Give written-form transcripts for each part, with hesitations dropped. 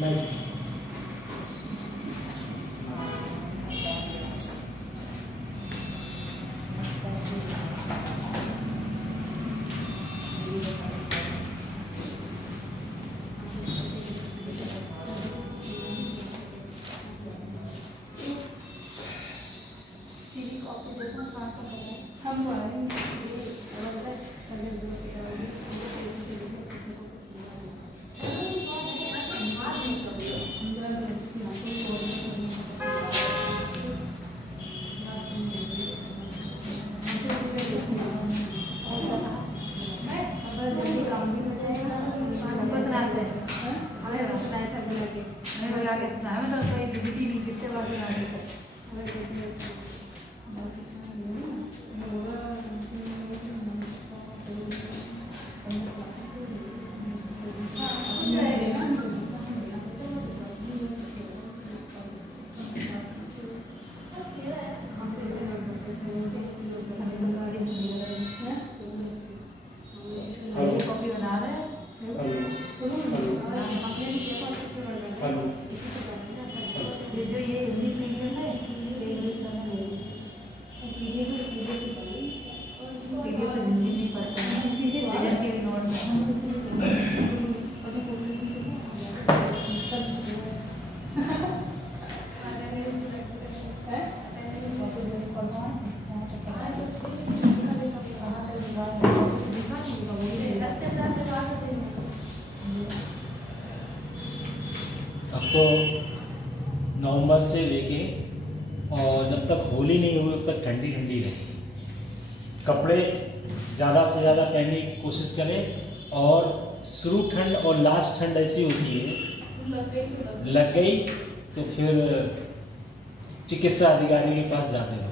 मैं तो नवंबर से लेके और जब तक होली नहीं हुई तब तक ठंडी ठंडी रहेगी। कपड़े ज़्यादा से ज़्यादा पहनने की कोशिश करें और शुरू ठंड और लास्ट ठंड ऐसी होती है लग गई तो फिर चिकित्सा अधिकारी के पास जाते हो।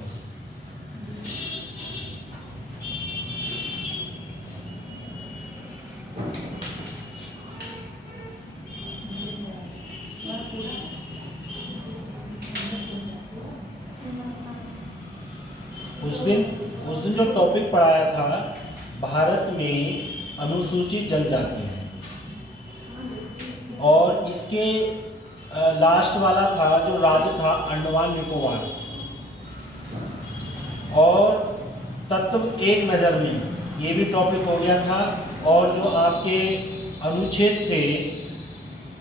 उस दिन जो टॉपिक पढ़ाया था, भारत में अनुसूचित जनजाति है, और इसके लास्ट वाला था जो राज्य था अंडमान निकोबार, और तत्व एक नज़र में ये भी टॉपिक हो गया था, और जो आपके अनुच्छेद थे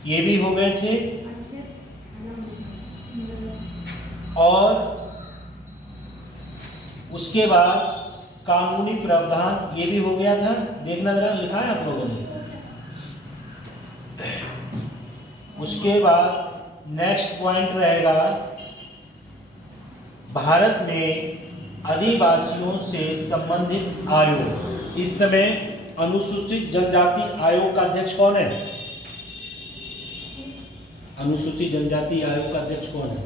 ये भी हो गए थे, और उसके बाद कानूनी प्रावधान ये भी हो गया था। देखना जरा, लिखा है आप लोगों ने। उसके बाद नेक्स्ट पॉइंट रहेगा भारत में आदिवासियों से संबंधित आयोग। इस समय अनुसूचित जनजाति आयोग का अध्यक्ष कौन है? अनुसूचित जनजाति आयोग का अध्यक्ष कौन है?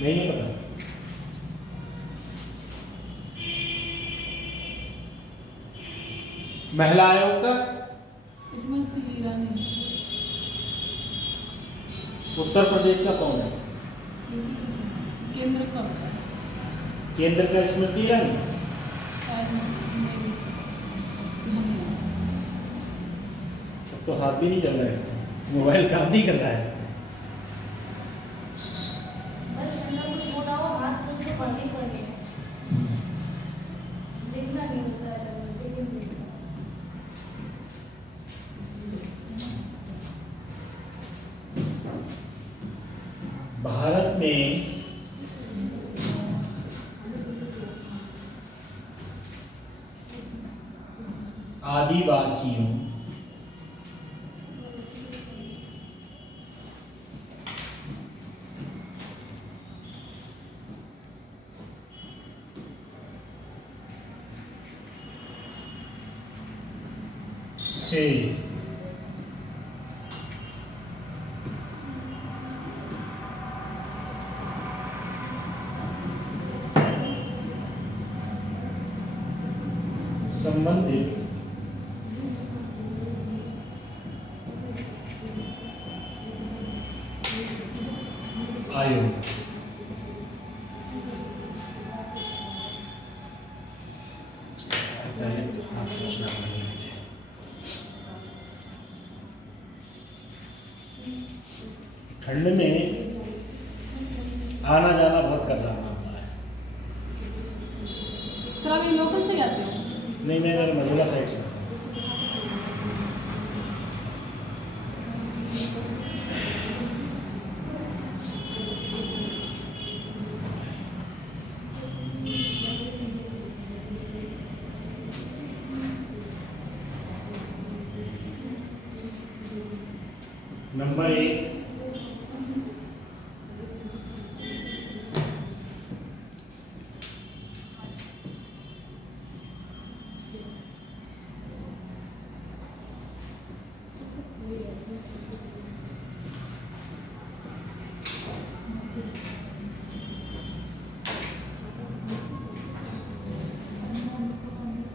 नहीं पता। महिला आयोग का उत्तर प्रदेश का कौन है? केंद्र का स्मृति ईरानी। तो हाथ भी नहीं चल रहा है इसका, मोबाइल काम नहीं कर रहा है। भारत में आदिवासियों से संबंधित आयोग ठंड में आना जाना बहुत कर रहा मामला है। सर आप लोकल से आते हो? नहीं, मैं इधर मधुला साइड से आता हूँ। नंबर 1,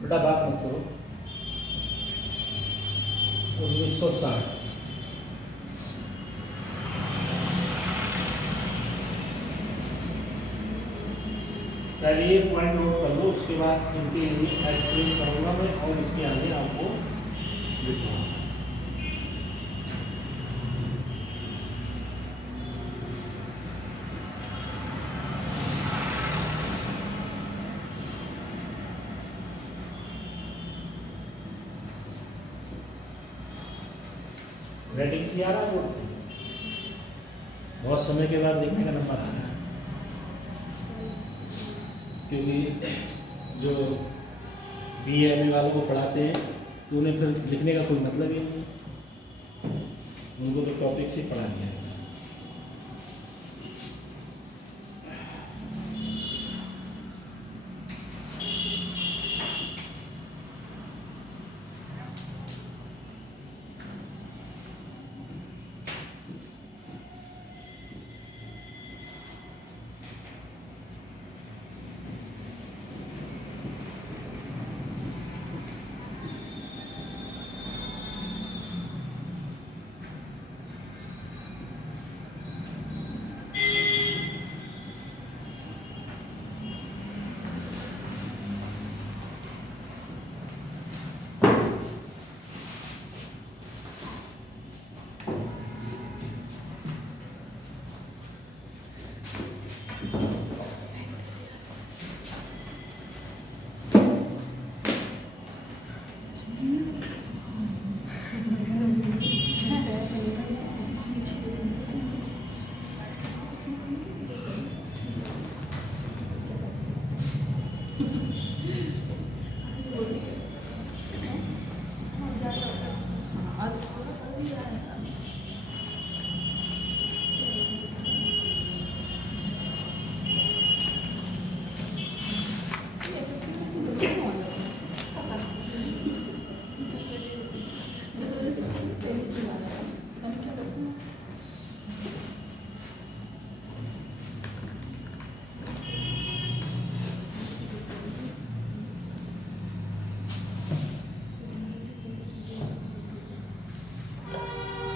बेटा बात मत करो। 1960 पहले ये पॉइंट नोट कर लो, उसके बाद इनके लिए एक्सप्लेन करूँगा मैं और इसके आगे आपको लिखूँगा। रेटिंग से आ रहा है, बहुत समय के बाद लिखने का नंबर आ रहा है, क्योंकि जो BA वालों को पढ़ाते हैं तो उन्हें फिर लिखने का कोई मतलब ही नहीं, उनको तो टॉपिक से पढ़ा दिया है।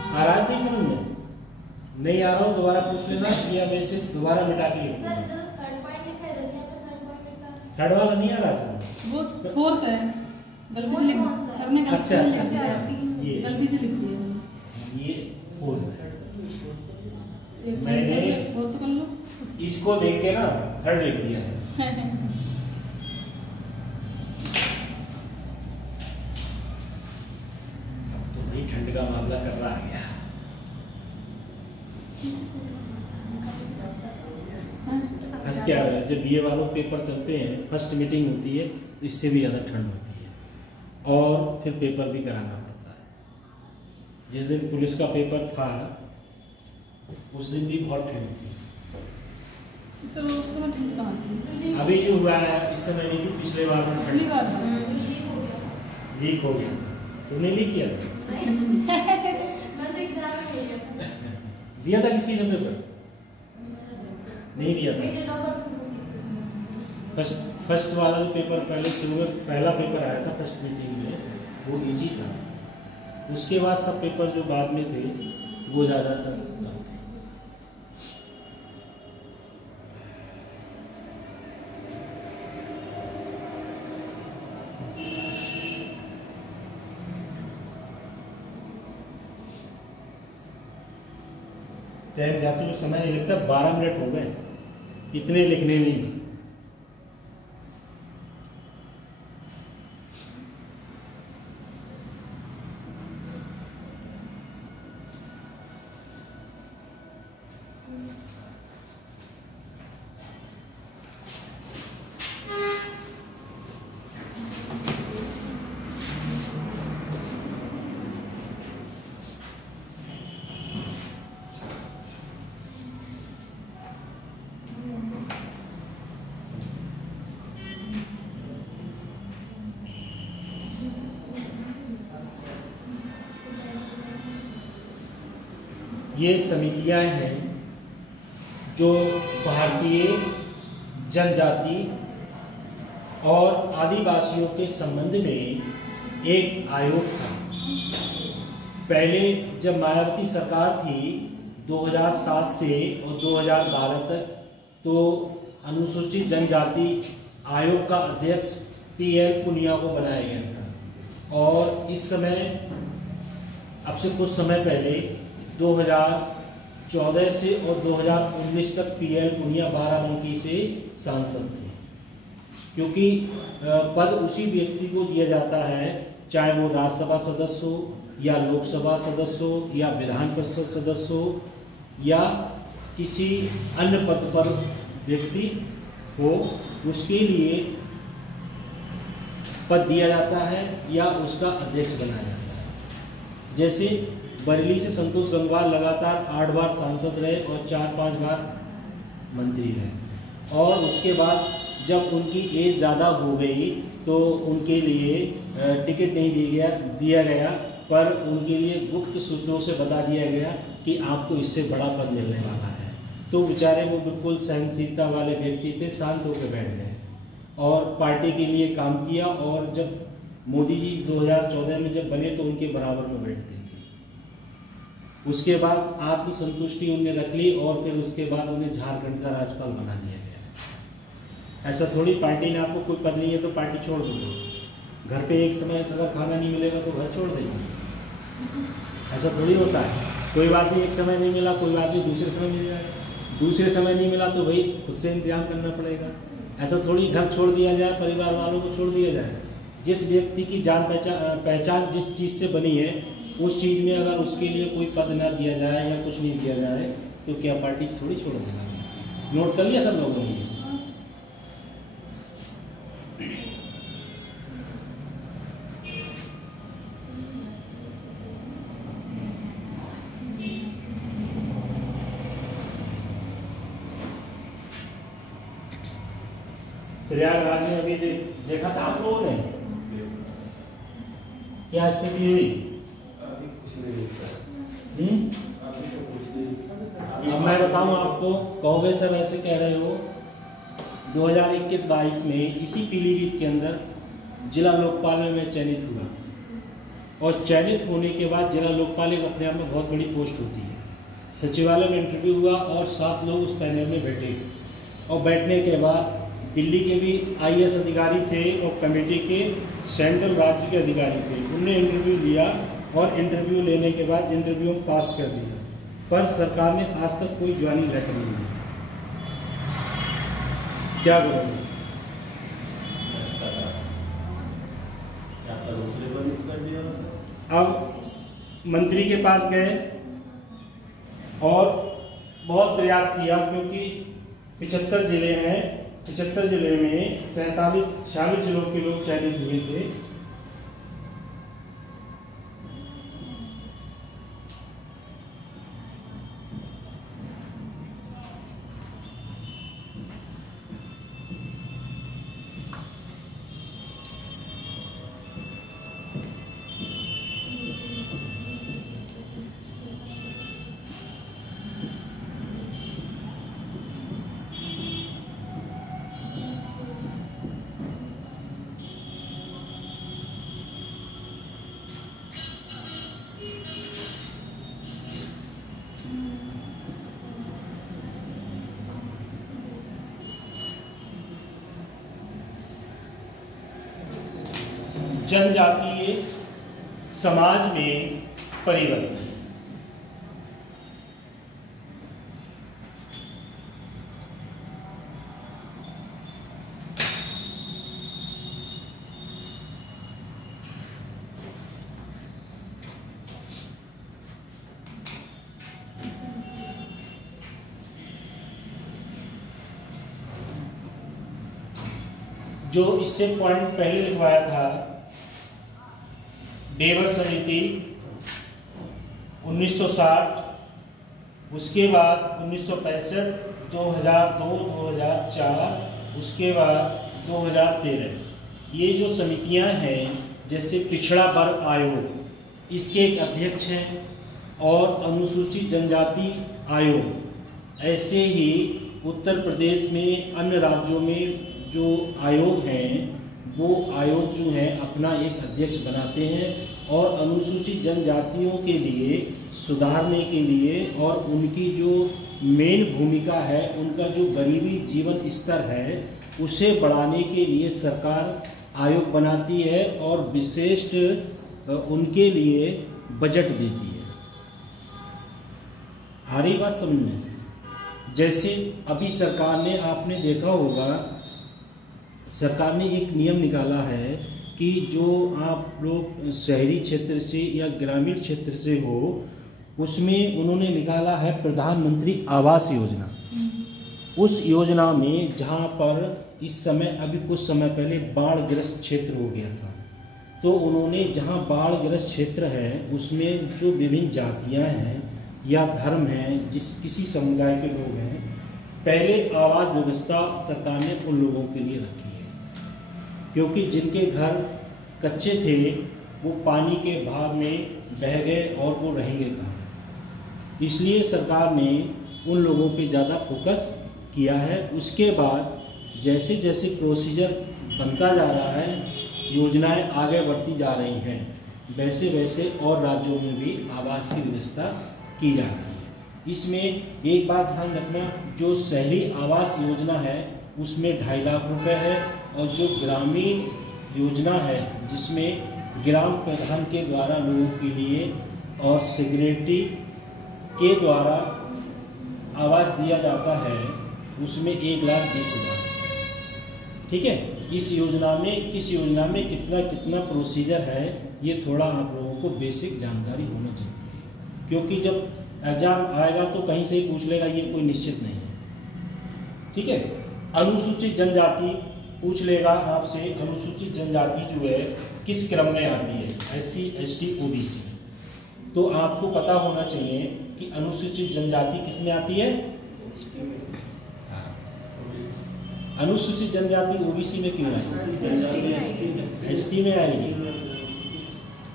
आ रहा है सही समझ में? नहीं आ रहा हूँ दोबारा पूछ लेना या मैं से दोबारा मिटा के लिखूंगा। थर्ड वाला नहीं आ रहा सर, वो फोर्थ है, गलती से लिख सर ने गलती अच्छा से अच्छा, ये गलती से लिख दिया। ये फोर्थ है, मैंने फोर्थ कर लो, इसको देख के ना थर्ड लिख दिया है। तो भाई ठंड का मामला कर रहा है। हंस क्या रहा है? जब BA वालों पेपर चलते हैं, फर्स्ट मीटिंग होती है तो इससे भी ज़्यादा ठंड होती है और फिर पेपर भी कराना पड़ता है। जिस दिन पुलिस का पेपर था उस दिन भी बहुत ठंड थी। सर उस समय ठंड कहाँ थी? अभी जो हुआ है इस समय नहीं थी, पिछले बार में पिछली बार लीक हो गया। तुमने लीक किया था? दिया था किसी ने पेपर? नहीं दिया था। फर्स्ट वाला जो पेपर पहले पहला पेपर आया था फर्स्ट मीटिंग में, वो इजी था। उसके बाद सब पेपर जो बाद में थे वो ज़्यादा टफ था। टाइम जाते हुए समय नहीं लगता, 12 मिनट हो गए इतने लिखने में। ये समितियां हैं जो भारतीय जनजाति और आदिवासियों के संबंध में एक आयोग था। पहले जब मायावती सरकार थी 2007 से और 2012 तक, तो अनुसूचित जनजाति आयोग का अध्यक्ष PL पुनिया को बनाया गया था। और इस समय अब से कुछ समय पहले 2014 से और 2019 तक PL पुनिया बाराबंकी से सांसद थे, क्योंकि पद उसी व्यक्ति को दिया जाता है, चाहे वो राज्यसभा सदस्य हो या लोकसभा सदस्य हो या विधान परिषद सदस्य हो या किसी अन्य पद पर व्यक्ति हो, उसके लिए पद दिया जाता है या उसका अध्यक्ष बनाया जाता है। जैसे बरेली से संतोष गंगवार लगातार 8 बार सांसद रहे और 4-5 बार मंत्री रहे, और उसके बाद जब उनकी एज ज़्यादा हो गई तो उनके लिए टिकट नहीं दिया गया, पर उनके लिए गुप्त सूत्रों से बता दिया गया कि आपको इससे बड़ा पद मिलने वाला है। तो बेचारे वो बिल्कुल सहनशीलता वाले व्यक्ति थे, शांत होकर बैठ गए और पार्टी के लिए काम किया। और जब मोदी जी 2014 में जब बने तो उनके बराबर में बैठते थे। उसके बाद आत्मसंतुष्टि उन्हें रख ली और फिर उसके बाद उन्हें झारखंड का राज्यपाल बना दिया गया। ऐसा थोड़ी पार्टी ने आपको कोई पद नहीं है तो पार्टी छोड़ दो। घर पे एक समय अगर खाना नहीं मिलेगा तो घर छोड़ देंगे, ऐसा थोड़ी होता है। कोई बात नहीं, एक समय नहीं मिला, कोई बात नहीं, दूसरे समय मिल जाएगा। दूसरे समय नहीं मिला तो भाई खुद से इंतजाम करना पड़ेगा। ऐसा थोड़ी घर छोड़ दिया जाए, परिवार वालों को छोड़ दिया जाए। जिस व्यक्ति की जान पहचान जिस चीज़ से बनी है, उस चीज़ में अगर उसके लिए कोई पद ना दिया जाए या कुछ नहीं दिया जाए तो क्या पार्टी थोड़ी छोड़ देगा। नोट कर लिया सब लोगों ने। प्रयागराज में अभी देखा था आप लोगों ने, क्या स्थिति हुई? अब मैं बताऊं आपको, कहोगे सर ऐसे कह रहे हो। 2021-22 में इसी पीलीभीत के अंदर जिला लोकपाल में मैं चयनित हुआ, और चयनित होने के बाद जिला लोकपाल एक अपने आप में बहुत बड़ी पोस्ट होती है। सचिवालय में इंटरव्यू हुआ और 7 लोग उस पैनल में बैठे, और बैठने के बाद दिल्ली के भी IAS अधिकारी थे और कमेटी के सेंट्रल राज्य के अधिकारी थे। उन्होंने इंटरव्यू लिया और इंटरव्यू लेने के बाद इंटरव्यू में पास कर दिया, पर सरकार ने आज तक कोई ज्वाइनिंग लेटर नहीं दिया। क्या करोगे? अब मंत्री के पास गए और बहुत प्रयास किया, क्योंकि 75 जिले हैं, 75 जिले में 46 जिलों के लोग चयनित हुए थे। जनजातीय समाज में परिवर्तन। जो इससे पॉइंट पहले लिखवाया था, डेवर समिति 1960, उसके बाद 1965, 2002, 2004, उसके बाद 2013। ये जो समितियां हैं, जैसे पिछड़ा वर्ग आयोग, इसके एक अध्यक्ष हैं, और अनुसूचित जनजाति आयोग, ऐसे ही उत्तर प्रदेश में अन्य राज्यों में जो आयोग हैं वो आयोग जो है अपना एक अध्यक्ष बनाते हैं, और अनुसूचित जनजातियों के लिए सुधारने के लिए और उनकी जो मेन भूमिका है, उनका जो गरीबी जीवन स्तर है उसे बढ़ाने के लिए सरकार आयोग बनाती है और विशिष्ट उनके लिए बजट देती है। आ रही बात समझ में? जैसे अभी सरकार ने, आपने देखा होगा, सरकार ने एक नियम निकाला है कि जो आप लोग शहरी क्षेत्र से या ग्रामीण क्षेत्र से हो, उसमें उन्होंने निकाला है प्रधानमंत्री आवास योजना। उस योजना में जहाँ पर इस समय, अभी कुछ समय पहले बाढ़ग्रस्त क्षेत्र हो गया था, तो उन्होंने जहाँ बाढ़ग्रस्त क्षेत्र है उसमें जो विभिन्न जातियाँ हैं या धर्म हैं, जिस किसी समुदाय के लोग हैं, पहले आवास व्यवस्था सरकार ने उन लोगों के लिए रखी है, क्योंकि जिनके घर कच्चे थे वो पानी के बहाव में बह गए और वो रहेंगे कहाँ। इसलिए सरकार ने उन लोगों पे ज़्यादा फोकस किया है। उसके बाद जैसे जैसे प्रोसीजर बनता जा रहा है, योजनाएं आगे बढ़ती जा रही हैं, वैसे वैसे और राज्यों में भी आवास की व्यवस्था की जा रही है। इसमें एक बात ध्यान रखना, जो शहरी आवास योजना है उसमें 2.5 लाख रुपए है, और जो ग्रामीण योजना है जिसमें ग्राम प्रधान के द्वारा लोगों के लिए और सेक्रेटरी के द्वारा आवास दिया जाता है, उसमें 1,20,000। ठीक है। इस योजना में कितना कितना प्रोसीजर है, ये थोड़ा आप लोगों को बेसिक जानकारी होना चाहिए, क्योंकि जब एग्जाम आएगा तो कहीं से ही पूछ लेगा, ये कोई निश्चित नहीं है। ठीक है। अनुसूचित जनजाति पूछ लेगा आपसे, अनुसूचित जनजाति जो है किस क्रम में आती है, SC, ST, OBC। तो आपको पता होना चाहिए कि अनुसूचित जनजाति किस में आती है, अनुसूचित जनजाति OBC में क्यों आएगी, ST में आएगी।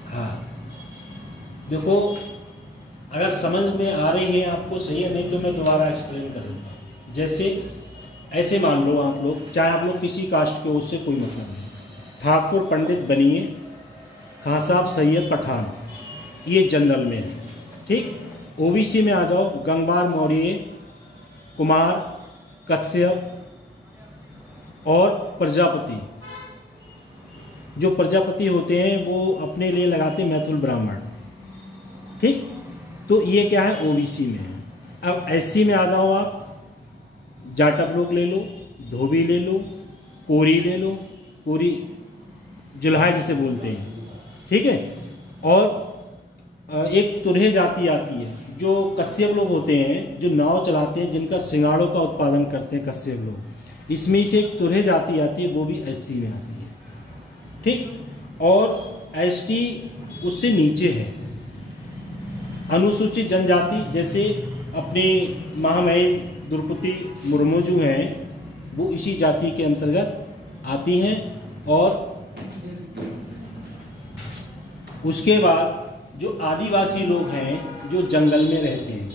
हाँ, देखो अगर समझ में आ रही है आपको सही है, नहीं तो मैं दोबारा एक्सप्लेन कर दूँगा। जैसे ऐसे मान लो आप लोग, चाहे आप लोग किसी कास्ट के, उससे कोई मतलब नहीं, ठाकुर पंडित बनिए, खां साहब सैयद पठान, ये जनरल में है। ठीक। OBC में आ जाओ, गंगवार मौर्य, कुमार, कश्यप और प्रजापति। जो प्रजापति होते हैं वो अपने लिए लगाते मैथुन ब्राह्मण। ठीक। तो ये क्या है, OBC में है। अब SC में आ जाओ आप, जाटक लोग ले लो, धोबी ले लो, कोरी ले लो, कोरी जुल्हाय जिसे बोलते हैं। ठीक है। और एक तुरहे जाति आती है, जो कश्यप लोग होते हैं, जो नाव चलाते हैं, जिनका सिंगाड़ों का उत्पादन करते हैं कश्यप लोग, इसमें से एक तुरहे जाति आती है, वो भी SC में आती है। ठीक। और ST उससे नीचे है। अनुसूचित जनजाति जैसे अपने महामहिम द्रौपदी मुर्मू जो हैं, वो इसी जाति के अंतर्गत आती हैं। और उसके बाद जो आदिवासी लोग हैं, जो जंगल में रहते हैं,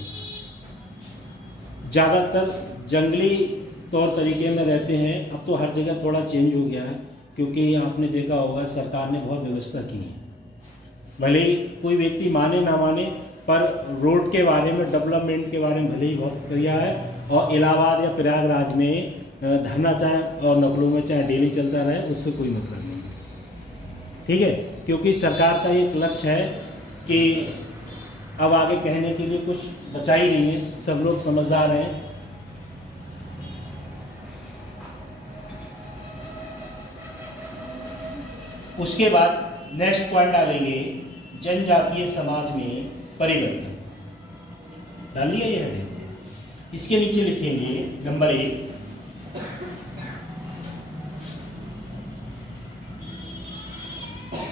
ज़्यादातर जंगली तौर तरीके में रहते हैं। अब तो हर जगह थोड़ा चेंज हो गया है, क्योंकि आपने देखा होगा सरकार ने बहुत व्यवस्था की है। भले ही कोई व्यक्ति माने ना माने, पर रोड के बारे में, डेवलपमेंट के बारे में भले ही बहुत किया है। और इलाहाबाद या प्रयागराज में धरना चाहे और नकलों में चाहे डेली चलता रहे, उससे कोई मतलब नहीं। ठीक है। क्योंकि सरकार का एक लक्ष्य है कि अब आगे कहने के लिए कुछ बचा ही नहीं है, सब लोग समझदार हैं। उसके बाद नेक्स्ट पॉइंट डालेंगे, जनजातीय समाज में परिवर्तन। डाल लिया ये हेडिंग। इसके नीचे लिखेंगे नंबर 1,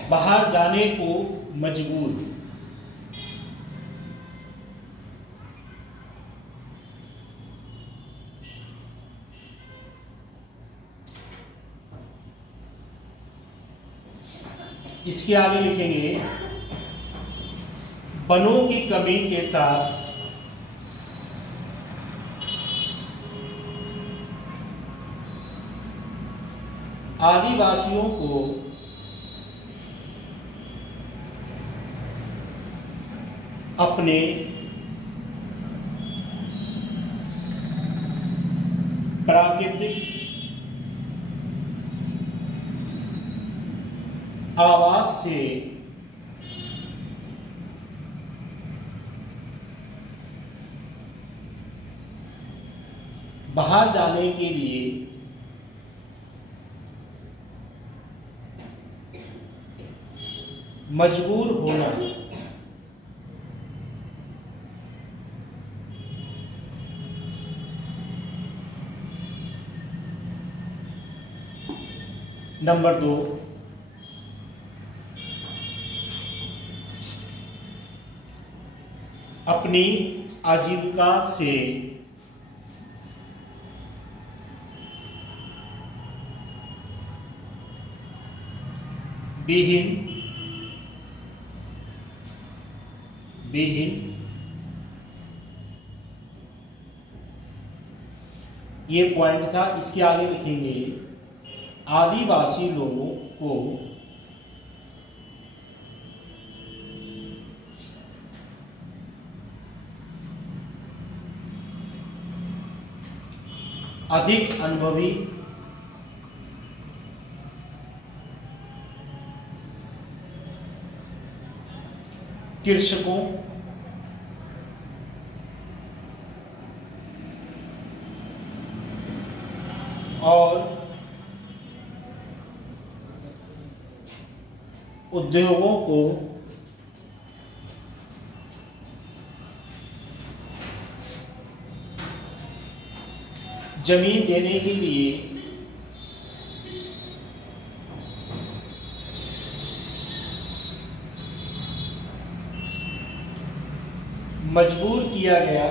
बाहर जाने को मजबूर। इसके आगे लिखेंगे वनों की कमी के साथ आदिवासियों को अपने प्राकृतिक आवास से बाहर जाने के लिए मजबूर होना। नंबर 2, अपनी आजीविका से विहीन ये पॉइंट था। इसके आगे लिखेंगे आदिवासी लोगों को अधिक अनुभवी कृषकों और उद्योगों को जमीन देने के लिए मजबूर किया गया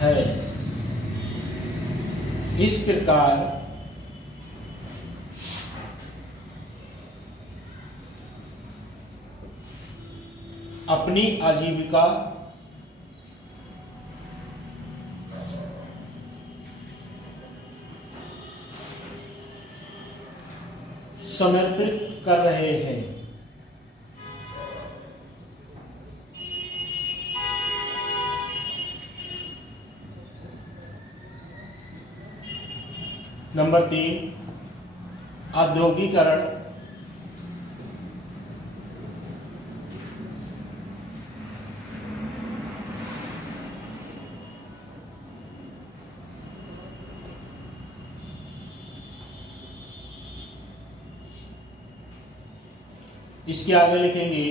है। इस प्रकार अपनी आजीविका समर्पित कर रहे हैं। नंबर 3, औद्योगिकरण इसके आगे लिखेंगे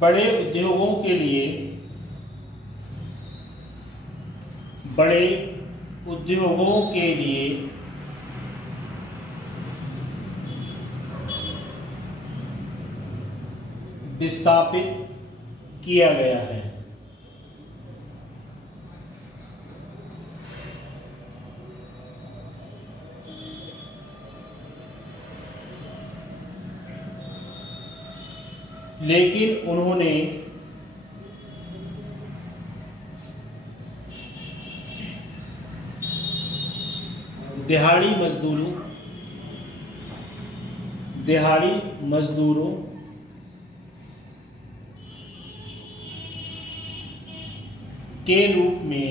बड़े उद्योगों के लिए विस्थापित किया गया है। लेकिन उन्होंने दिहाड़ी मजदूरों के रूप में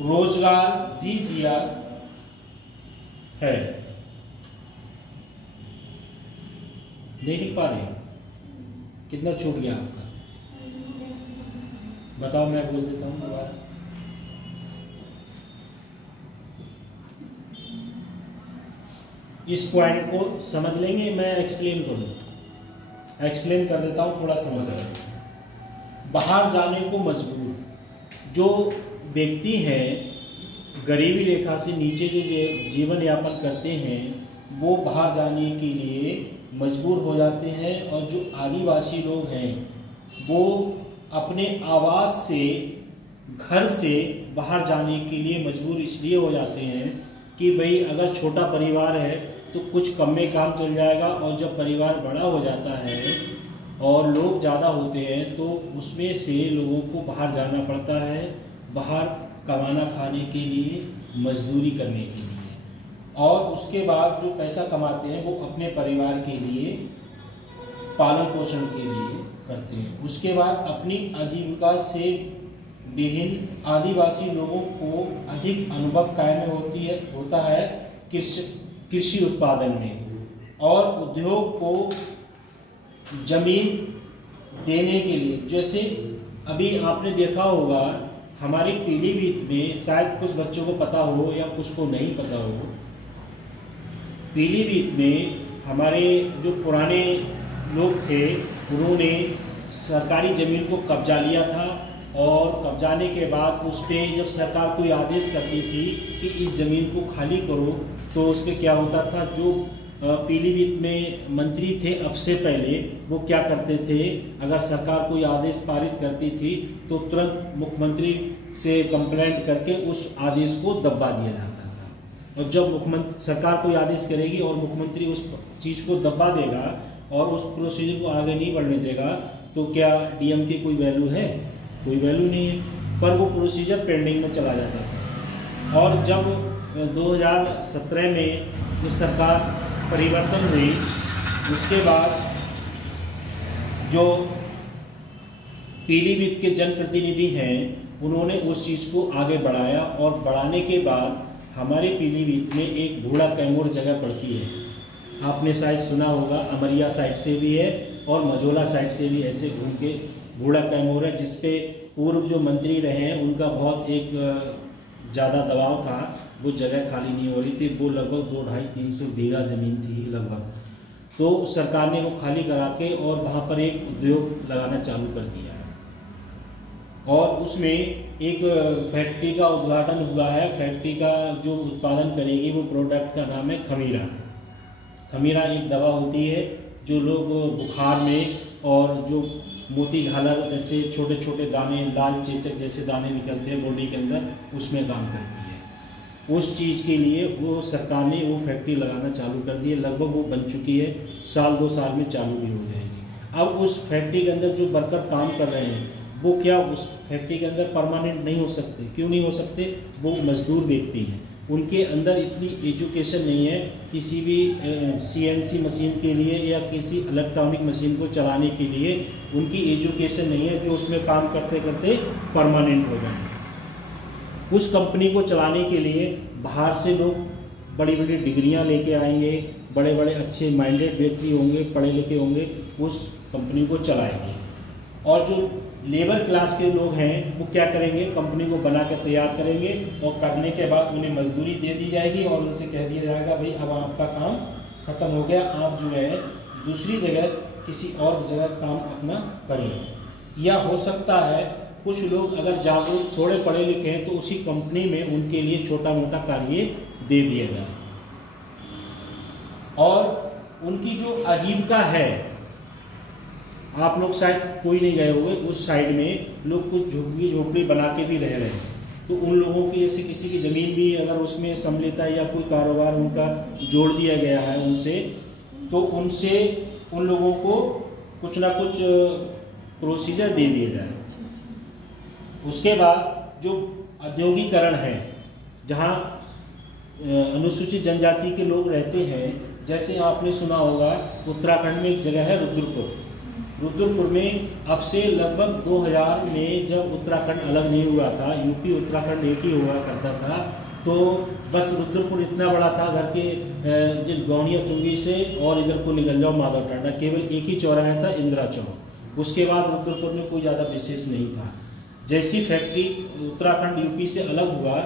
रोजगार भी दिया है। नहीं लिख पा रहे? कितना छूट गया आपका? बताओ, मैं बोल देता हूँ दोबारा। इस पॉइंट को समझ लेंगे, मैं एक्सप्लेन कर देता हूँ, थोड़ा समझ लेंगे। बाहर जाने को मजबूर, जो व्यक्ति हैं गरीबी रेखा से नीचे जो जीवन यापन करते हैं वो बाहर जाने के लिए मजबूर हो जाते हैं, और जो आदिवासी लोग हैं वो अपने आवास से, घर से बाहर जाने के लिए मजबूर इसलिए हो जाते हैं कि भाई अगर छोटा परिवार है तो कुछ कम में काम चल जाएगा, और जब परिवार बड़ा हो जाता है और लोग ज़्यादा होते हैं तो उसमें से लोगों को बाहर जाना पड़ता है, बाहर कमाना खाने के लिए, मजदूरी करने के लिए, और उसके बाद जो पैसा कमाते हैं वो अपने परिवार के लिए, पालन पोषण के लिए करते हैं। उसके बाद अपनी आजीविका से विहीन आदिवासी लोगों को अधिक अनुभव कायम होता है कृषि उत्पादन में, और उद्योग को जमीन देने के लिए। जैसे अभी आपने देखा होगा हमारी पीलीभीत में, शायद कुछ बच्चों को पता हो या कुछ को नहीं पता हो, पीलीभीत में हमारे जो पुराने लोग थे उन्होंने सरकारी ज़मीन को कब्जा लिया था, और कब्जाने के बाद उस पर जब सरकार कोई आदेश करती थी कि इस ज़मीन को खाली करो, तो उस पर क्या होता था, जो पीलीभीत में मंत्री थे अब से पहले वो क्या करते थे, अगर सरकार कोई आदेश पारित करती थी तो तुरंत मुख्यमंत्री से कंप्लेंट करके उस आदेश को दबा दिया जाता था। और जब सरकार कोई आदेश करेगी और मुख्यमंत्री उस चीज़ को दबा देगा और उस प्रोसीजर को आगे नहीं बढ़ने देगा, तो क्या डीएम की कोई वैल्यू है? कोई वैल्यू नहीं है, पर वो प्रोसीजर पेंडिंग में चला जाता था। और जब 2017 में जब सरकार परिवर्तन हुई, उसके बाद जो पीलीभीत के जनप्रतिनिधि हैं उन्होंने उस चीज़ को आगे बढ़ाया, और बढ़ाने के बाद हमारे पीलीभीत में एक बूढ़ा कैमूर जगह पड़ती है, आपने शायद सुना होगा, अमरिया साइड से भी है और मझोला साइड से भी ऐसे घूम के बूढ़ा कैमूर है, जिसपे पूर्व जो मंत्री रहे हैं उनका बहुत एक ज़्यादा दबाव था, वो जगह खाली नहीं हो रही थी। वो लगभग 200-250-300 बीघा ज़मीन थी लगभग, तो सरकार ने वो खाली करा के और वहाँ पर एक उद्योग लगाना चालू कर दिया है, और उसमें एक फैक्ट्री का उद्घाटन हुआ है। फैक्ट्री का जो उत्पादन करेगी वो प्रोडक्ट का नाम है खमीरा। खमीरा एक दवा होती है जो लोग बुखार में, और जो मोती झालर जैसे छोटे छोटे दाने, लाल चेचक जैसे दाने निकलते हैं बॉडी के अंदर, उसमें काम करती है। उस चीज़ के लिए वो सरकार ने वो फैक्ट्री लगाना चालू कर दी है, लगभग वो बन चुकी है, 1-2 साल में चालू भी हो जाएगी। अब उस फैक्ट्री के अंदर जो वर्कर काम कर रहे हैं वो क्या उस फैक्ट्री के अंदर परमानेंट नहीं हो सकते? क्यों नहीं हो सकते? वो मजदूर व्यक्ति हैं, उनके अंदर इतनी एजुकेशन नहीं है किसी भी सीएनसी मशीन के लिए या किसी इलेक्ट्रॉनिक मशीन को चलाने के लिए, उनकी एजुकेशन नहीं है जो उसमें काम करते करते परमानेंट हो जाए। उस कंपनी को चलाने के लिए बाहर से लोग बड़ी बड़ी डिग्रियां लेके आएंगे, बड़े बड़े अच्छे माइंडेड व्यक्ति होंगे, पढ़े लिखे होंगे, उस कंपनी को चलाएंगे। और जो लेबर क्लास के लोग हैं वो क्या करेंगे? कंपनी को बना कर तैयार करेंगे, और करने के बाद उन्हें मजदूरी दे दी जाएगी और उनसे कह दिया जाएगा भाई अब आपका काम ख़त्म हो गया, आप जो है दूसरी जगह किसी और जगह काम अपना करिए। या हो सकता है कुछ लोग अगर जागरूक थोड़े पढ़े लिखे हैं तो उसी कंपनी में उनके लिए छोटा मोटा कार्य दे दिया जाए। और उनकी जो आजीविका है, आप लोग शायद कोई नहीं गए होंगे, उस साइड में लोग कुछ झोपड़ी बना के भी रह रहे हैं, तो उन लोगों की जैसे किसी की ज़मीन भी अगर उसमें सम्मिलित है या कोई कारोबार उनका जोड़ दिया गया है उनसे, तो उनसे उन लोगों को कुछ ना कुछ प्रोसीजर दे दिया जाए। उसके बाद जो औद्योगिकरण है, जहाँ अनुसूचित जनजाति के लोग रहते हैं, जैसे आपने सुना होगा उत्तराखंड में एक जगह है रुद्रपुर। रुद्रपुर में अब से लगभग 2000 में जब उत्तराखंड अलग नहीं हुआ था, यूपी उत्तराखंड एक ही हुआ करता था, तो बस रुद्रपुर इतना बड़ा था, घर के जिन गौनिया चुंगी से और इधर को निकल जाओ माधव टांडा, केवल एक ही चौराहा था, इंदिरा चौक। उसके बाद रुद्रपुर में कोई ज़्यादा विशेष नहीं था। जैसी फैक्ट्री उत्तराखंड यूपी से अलग हुआ,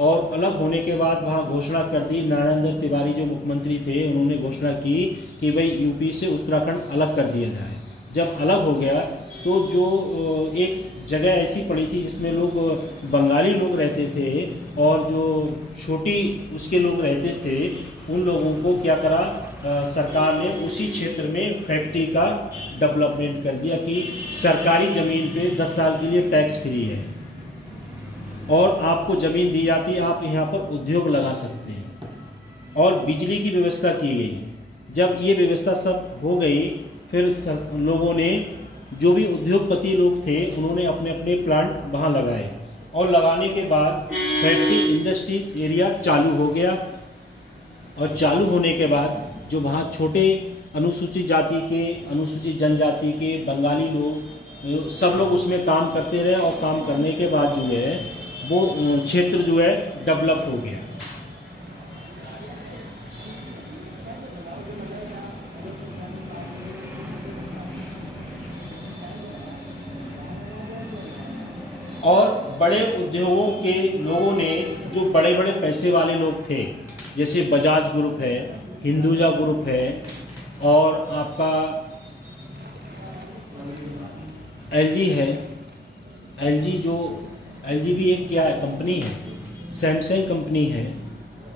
और अलग होने के बाद वहाँ घोषणा कर दी, नारायण दत्त तिवारी जो मुख्यमंत्री थे उन्होंने घोषणा की कि भाई यूपी से उत्तराखंड अलग कर दिया जाए। जब अलग हो गया तो जो एक जगह ऐसी पड़ी थी जिसमें लोग बंगाली लोग रहते थे और जो छोटी उसके लोग रहते थे, उन लोगों को क्या करा सरकार ने उसी क्षेत्र में फैक्ट्री का डेवलपमेंट कर दिया कि सरकारी ज़मीन पे 10 साल के लिए टैक्स फ्री है और आपको ज़मीन दी जाती है, आप यहाँ पर उद्योग लगा सकते हैं और बिजली की व्यवस्था की गई। जब ये व्यवस्था सब हो गई फिर लोगों ने, जो भी उद्योगपति लोग थे, उन्होंने अपने अपने प्लांट वहाँ लगाए और लगाने के बाद फैक्ट्री इंडस्ट्री एरिया चालू हो गया और चालू होने के बाद जो वहाँ छोटे अनुसूचित जाति के, अनुसूचित जनजाति के, बंगाली लोग, सब लोग उसमें काम करते रहे और काम करने के बाद जो है वो क्षेत्र जो है डेवलप हो गया। और बड़े उद्योगों के लोगों ने, जो बड़े बड़े पैसे वाले लोग थे, जैसे बजाज ग्रुप है, हिंदुजा ग्रुप है और आपका एलजी है, एलजी भी एक क्या है कंपनी है, सैमसंग कंपनी है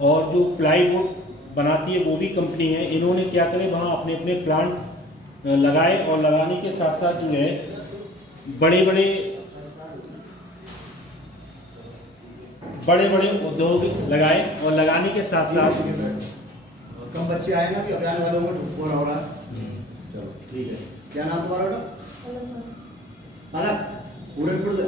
और जो प्लाईवुड बनाती है वो भी कंपनी है। इन्होंने क्या करे वहाँ अपने अपने प्लांट लगाए और लगाने के साथ साथ जो है बड़े बड़े उद्योग लगाए और लगाने के साथ साथ कम बच्चे आए ना, भी अभियान वालों को फोन हो रहा है। चलो ठीक है, क्या नाम तुम्हारा बेटा? अलग पूरनपुर से।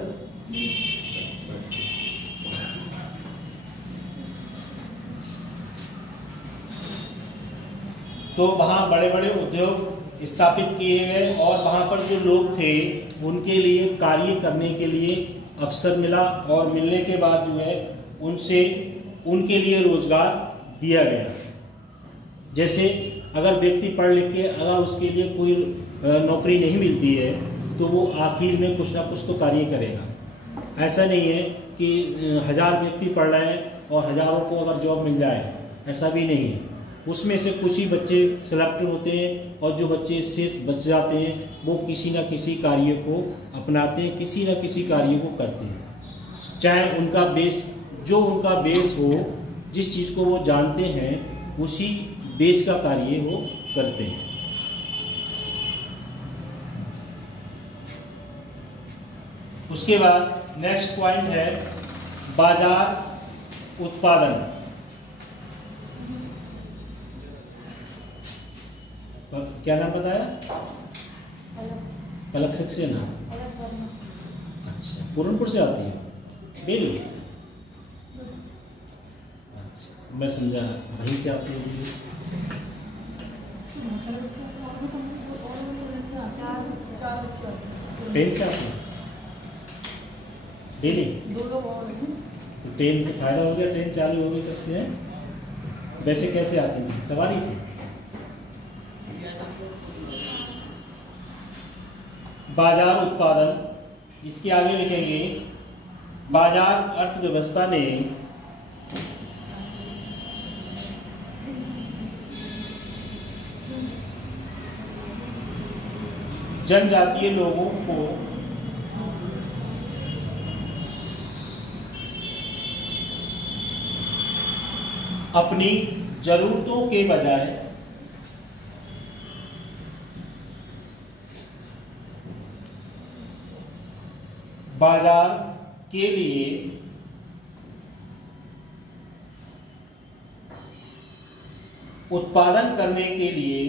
तो वहाँ बड़े बड़े उद्योग स्थापित किए गए और वहाँ पर जो लोग थे उनके लिए कार्य करने के लिए अवसर मिला और मिलने के बाद जो है उनसे उनके लिए रोजगार दिया गया। जैसे अगर व्यक्ति पढ़ लिख के अगर उसके लिए कोई नौकरी नहीं मिलती है तो वो आखिर में कुछ ना कुछ तो कार्य करेगा। ऐसा नहीं है कि 1000 व्यक्ति पढ़ रहे हैं और हज़ारों को अगर जॉब मिल जाए, ऐसा भी नहीं है। उसमें से कुछ ही बच्चे सेलेक्ट होते हैं और जो बच्चे शेष बच जाते हैं वो किसी न किसी कार्य को अपनाते हैं, किसी न किसी कार्य को करते हैं। चाहे उनका बेस, जो उनका बेस हो, जिस चीज़ को वो जानते हैं उसी बेस का कार्य वो करते हैं। उसके बाद नेक्स्ट पॉइंट है बाजार उत्पादन। क्या नाम बताया? पलक सक्सेना। अच्छा, पूरनपुर से आती है डेली? अच्छा, मैं समझा वहीं से आती होगी। ट्रेन से आती है डेली? तो ट्रेन से फायदा हो गया, ट्रेन चालू हो गई तब से। वैसे कैसे आती थी? सवारी से? बाजार उत्पादन, इसके आगे लिखेंगे बाजार अर्थव्यवस्था ने जनजातीय लोगों को अपनी जरूरतों के बजाय बाजार के लिए उत्पादन करने के लिए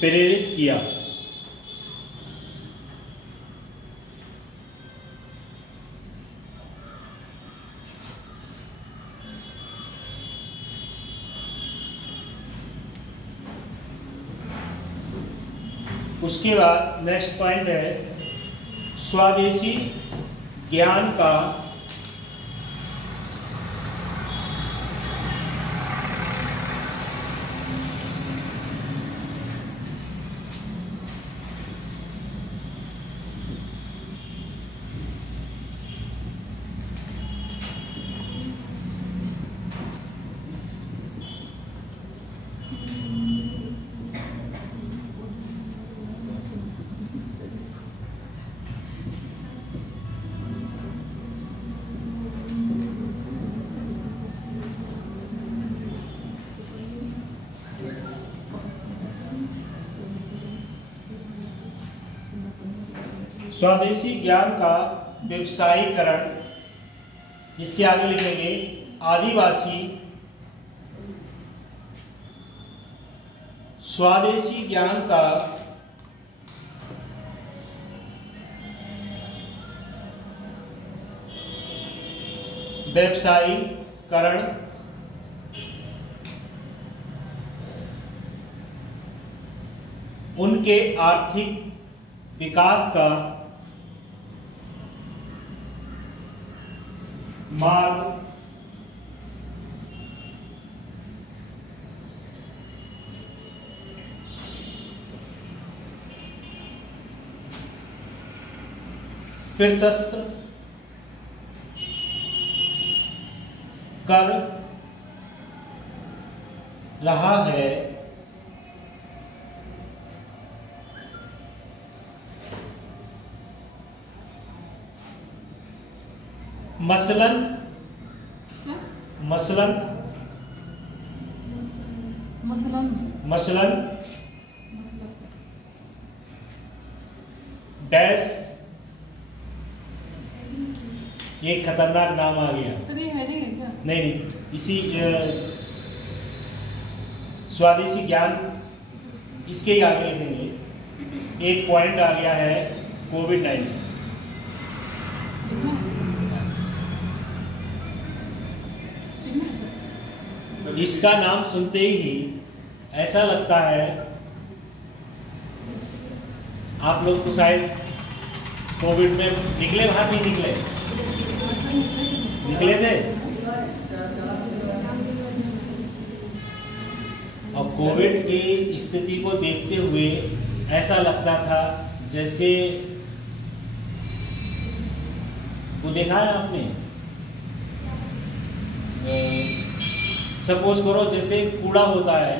प्रेरित किया। उसके बाद नेक्स्ट पॉइंट है स्वदेशी ज्ञान का स्वदेशी ज्ञान का व्यवसायीकरण, इसके आगे लिखेंगे आदिवासी स्वदेशी ज्ञान का व्यवसायीकरण, उनके आर्थिक विकास का मार्ग प्रशस्त कर रहा है। मसलन मसलन मसलन डैश, ये खतरनाक नाम आ गया। सर ये हेडिंग है क्या? नहीं, इसी स्वदेशी ज्ञान, इसके ही आगे लिखेंगे। एक पॉइंट आ गया है कोविड-19। इसका नाम सुनते ही ऐसा लगता है, आप लोग तो शायद कोविड में निकले, बाहर नहीं निकले, निकले थे। और कोविड की स्थिति को देखते हुए ऐसा लगता था जैसे, वो देखा है आपने, सपोज करो जैसे कूड़ा होता है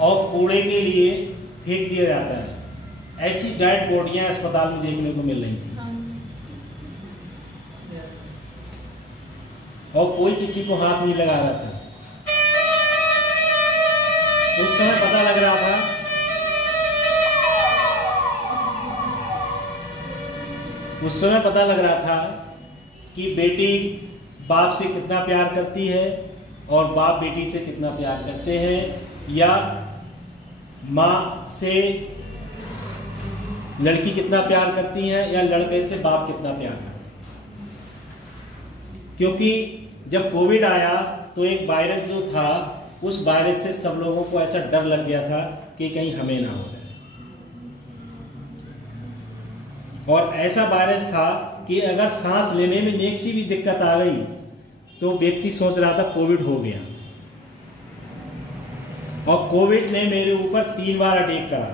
और कूड़े के लिए फेंक दिया जाता है, ऐसी डेड बॉडियां अस्पताल में देखने को मिल रही थी। और कोई किसी को हाथ नहीं लगा रहा था। उस समय पता लग रहा था, उस समय पता लग रहा था कि बेटी बाप से कितना प्यार करती है और बाप बेटी से कितना प्यार करते हैं, या माँ से लड़की कितना प्यार करती है या लड़के से बाप कितना प्यार करता है। क्योंकि जब कोविड आया तो एक वायरस जो था, उस वायरस से सब लोगों को ऐसा डर लग गया था कि कहीं हमें ना हो जाए। और ऐसा वायरस था कि अगर सांस लेने में नेक सी भी दिक्कत आ गई तो व्यक्ति सोच रहा था कोविड हो गया। और कोविड ने मेरे ऊपर 3 बार अटैक करा,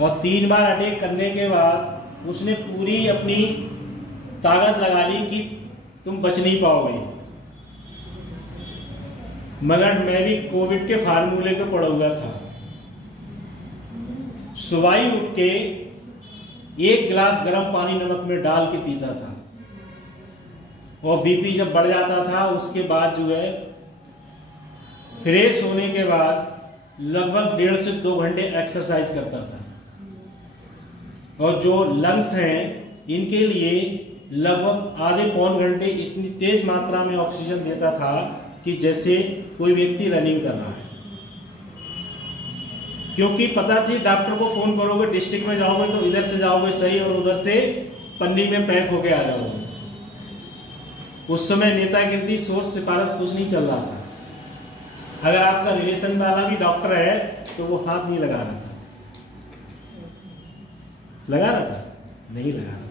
और 3 बार अटैक करने के बाद उसने पूरी अपनी ताकत लगा ली कि तुम बच नहीं पाओगे। मगर मैं भी कोविड के फार्मूले पे पड़ा हुआ था। सुबह ही उठ के 1 गिलास गर्म पानी नमक में डाल के पीता था, और बीपी जब बढ़ जाता था उसके बाद जो है फ्रेश होने के बाद लगभग 1.5 से 2 घंटे एक्सरसाइज करता था। और जो लंग्स हैं इनके लिए लगभग आधे पौन घंटे इतनी तेज मात्रा में ऑक्सीजन देता था कि जैसे कोई व्यक्ति रनिंग कर रहा है। क्योंकि पता थी डॉक्टर को फोन करोगे, डिस्ट्रिक्ट में जाओगे तो इधर से जाओगे सही और उधर से पन्नी में पैक होके आ जाओगे। उस समय नेतागिरी सोच सिफारिश कुछ नहीं चल रहा था। अगर आपका रिलेशन वाला भी डॉक्टर है तो वो हाथ नहीं लगा रहा था। लगा रहा था? नहीं लगा रहा था।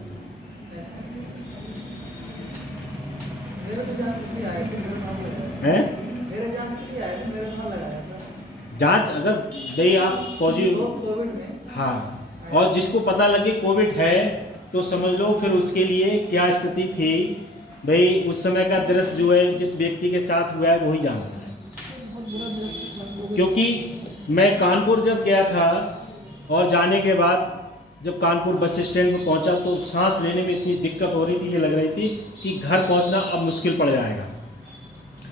हैं? जांच अगर भाई आप पॉजिटिव, हाँ, और जिसको पता लगे कोविड है तो समझ लो फिर उसके लिए क्या स्थिति थी भाई। उस समय का दृश्य जो है जिस व्यक्ति के साथ हुआ है वही जानता है। क्योंकि मैं कानपुर जब गया था और जाने के बाद जब कानपुर बस स्टैंड पर पहुंचा तो सांस लेने में इतनी दिक्कत हो रही थी, ये लग रही थी कि घर पहुंचना अब मुश्किल पड़ जाएगा।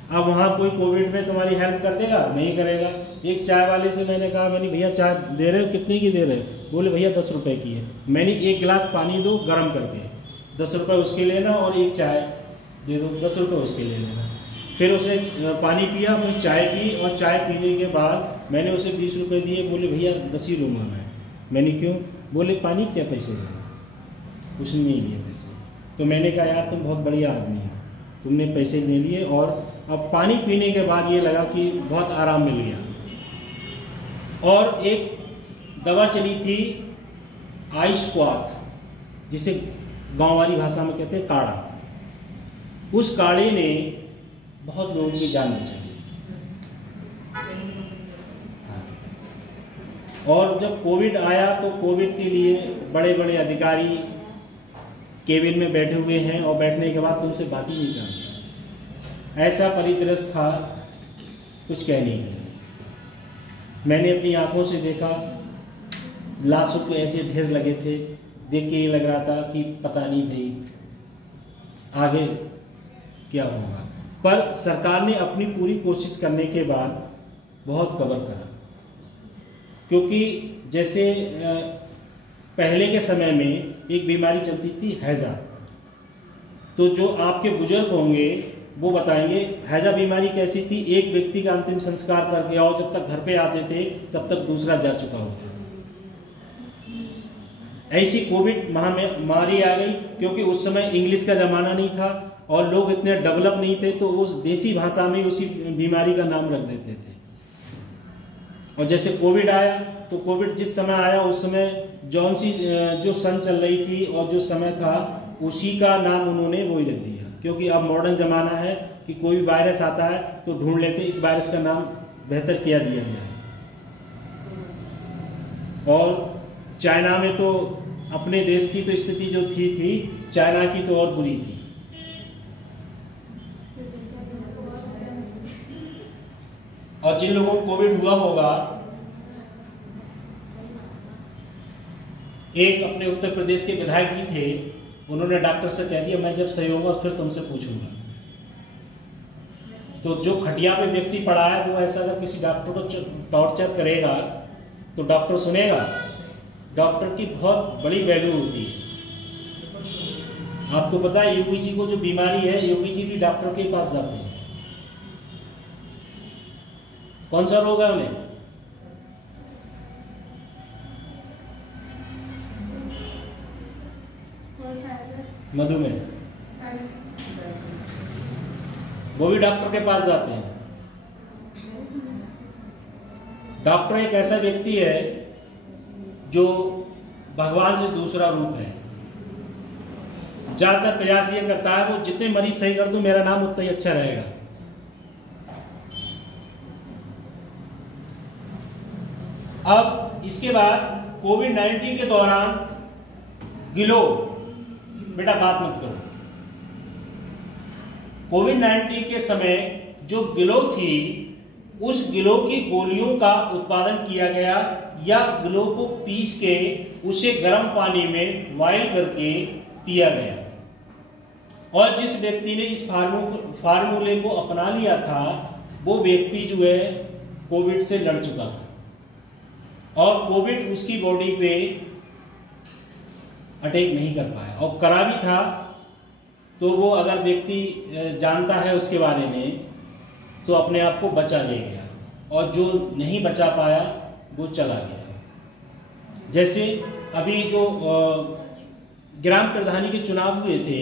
अब वहाँ कोई कोविड में तुम्हारी हेल्प कर देगा? नहीं करेगा। एक चाय वाले से मैंने कहा, मैंने भैया चाय दे रहे हो, कितने की दे रहे हो? बोले भैया 10 रुपये की है। मैंने एक गिलास पानी दो गर्म करके, 10 रुपये उसके लेना, और एक चाय दे दो, 10 रुपये उसके ले लेना। फिर उसने पानी पिया, फिर चाय पी, और चाय पीने के बाद मैंने उसे 20 रुपये दिए। बोले भैया 10 ही लूँगा मैं। मैंने क्यों? बोले पानी क्या पैसे लेना, कुछ नहीं लिए पैसे। तो मैंने कहा यार तुम बहुत बढ़िया आदमी हो, तुमने पैसे ले लिए, और अब पानी पीने के बाद ये लगा कि बहुत आराम मिल गया। और एक दवा चली थी आइस्क्वाथ, जिसे गाँव वाली भाषा में कहते हैं काढ़ा। उस काढ़े ने बहुत लोगों की जान बचाई। और जब कोविड आया तो कोविड के लिए बड़े बड़े अधिकारी केबिन में बैठे हुए हैं, और बैठने के बाद तुमसे बात ही नहीं करते। ऐसा परिदृश्य था, कुछ कह नहीं गया। मैंने अपनी आंखों से देखा, लाशों के ऐसे ढेर लगे थे, देख के ये लग रहा था कि पता नहीं भाई आगे क्या होगा। पर सरकार ने अपनी पूरी कोशिश करने के बाद बहुत कवर करा, क्योंकि जैसे पहले के समय में एक बीमारी चलती थी हैजा। तो जो आपके बुजुर्ग होंगे वो बताएंगे हैजा बीमारी कैसी थी। एक व्यक्ति का अंतिम संस्कार करके आओ, जब तक घर पे आते थे तब तक दूसरा जा चुका होता। ऐसी कोविड महामारी आ गई, क्योंकि उस समय इंग्लिश का ज़माना नहीं था और लोग इतने डेवलप नहीं थे, तो उस देसी भाषा में उसी बीमारी का नाम रख देते थे। और जैसे कोविड आया, तो कोविड जिस समय आया उस समय जो सन चल रही थी और जो समय था उसी का नाम उन्होंने वही रख दिया। क्योंकि अब मॉडर्न ज़माना है कि कोई भी वायरस आता है तो ढूंढ लेते इस वायरस का नाम बेहतर किया दिया जाए। और चाइना में तो अपने देश की तो स्थिति जो थी चाइना की तो और बुरी थी। और जिन लोगों को कोविड हुआ होगा, एक अपने उत्तर प्रदेश के विधायक जी थे, उन्होंने डॉक्टर से कह दिया मैं जब सही होगा फिर तुमसे पूछूंगा। तो जो खटिया पे व्यक्ति पड़ा है वो ऐसा अगर किसी डॉक्टर को टॉर्चर करेगा तो डॉक्टर सुनेगा? डॉक्टर की बहुत बड़ी वैल्यू होती है। आपको पता है योगी जी को जो बीमारी है, योगी जी भी डॉक्टर के पास जाते हैं। कौन सा रोग है उन्हें? मधुमेह। वो भी डॉक्टर के पास जाते हैं। डॉक्टर एक ऐसा व्यक्ति है जो भगवान से दूसरा रूप है। ज्यादातर प्रयास ये करता है वो जितने मरीज सही कर दूं मेरा नाम उतना ही अच्छा रहेगा। अब इसके बाद कोविड-19 के दौरान गिलो, बेटा बात मत करो। कोविड-19 के समय जो गिलो थी, उस गिलो की गोलियों का उत्पादन किया गया, या गिलो को पीस के उसे गर्म पानी में बॉयल करके पिया गया। और जिस व्यक्ति ने इस फार्मूले को अपना लिया था वो व्यक्ति जो है कोविड से लड़ चुका था, और कोविड उसकी बॉडी पे अटैक नहीं कर पाया। और करा भी था तो वो अगर व्यक्ति जानता है उसके बारे में तो अपने आप को बचा ले गया, और जो नहीं बचा पाया वो चला गया। जैसे अभी जो ग्राम प्रधानी के चुनाव हुए थे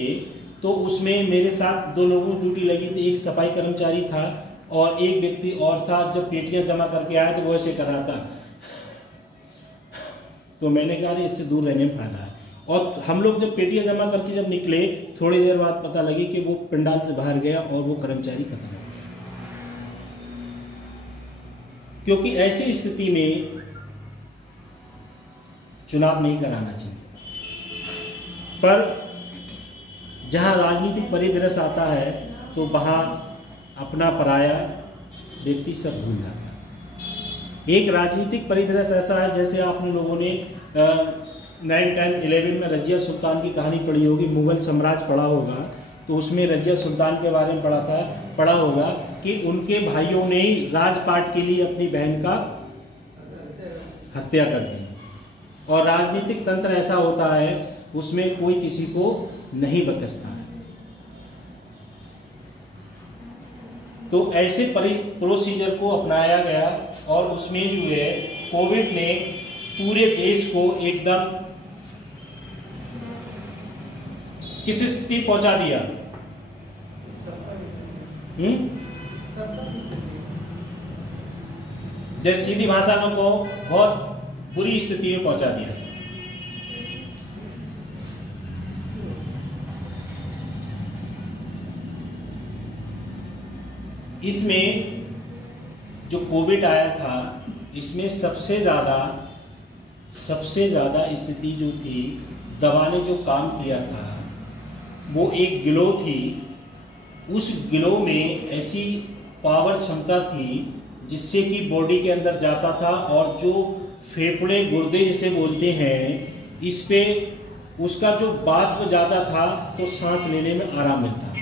तो उसमें मेरे साथ 2 लोगों की ड्यूटी लगी थी। एक सफाई कर्मचारी था और एक व्यक्ति और था। जब पेटियां जमा करके आया तो वो ऐसे कर रहा था, तो मैंने कहा इससे दूर रहने में फायदा है। और हम लोग जब पेटियां जमा करके जब निकले, थोड़ी देर बाद पता लगी कि वो पंडाल से बाहर गया और वो कर्मचारी खत्म हो गया। क्योंकि ऐसी स्थिति में चुनाव नहीं कराना चाहिए। पर जहां राजनीतिक परिदृश्य आता है तो वहां अपना पराया व्यक्ति सब भूल जाता है। एक राजनीतिक परिदृश्य ऐसा है, जैसे आपने लोगों ने 9, 10, 11 में रजिया सुल्तान की कहानी पढ़ी होगी, मुगल साम्राज्य पढ़ा होगा। तो उसमें रजिया सुल्तान के बारे में पढ़ा होगा कि उनके भाइयों ने ही राजपाट के लिए अपनी बहन का हत्या कर दी। और राजनीतिक तंत्र ऐसा होता है, उसमें कोई किसी को नहीं बख्शता है। तो ऐसे प्रोसीजर को अपनाया गया और उसमें जो है कोविड ने पूरे देश को एकदम किस स्थिति पहुंचा दिया? जैसे सीधी भाषा में को बहुत बुरी स्थिति में पहुंचा दिया। इसमें जो कोविड आया था, इसमें सबसे ज़्यादा स्थिति जो थी, दवा ने जो काम किया था वो एक गिलोय थी। उस गिलोय में ऐसी पावर क्षमता थी जिससे कि बॉडी के अंदर जाता था और जो फेफड़े गुर्दे जिसे बोलते हैं, इस पे उसका जो वाष्प जाता था तो सांस लेने में आराम मिलता था।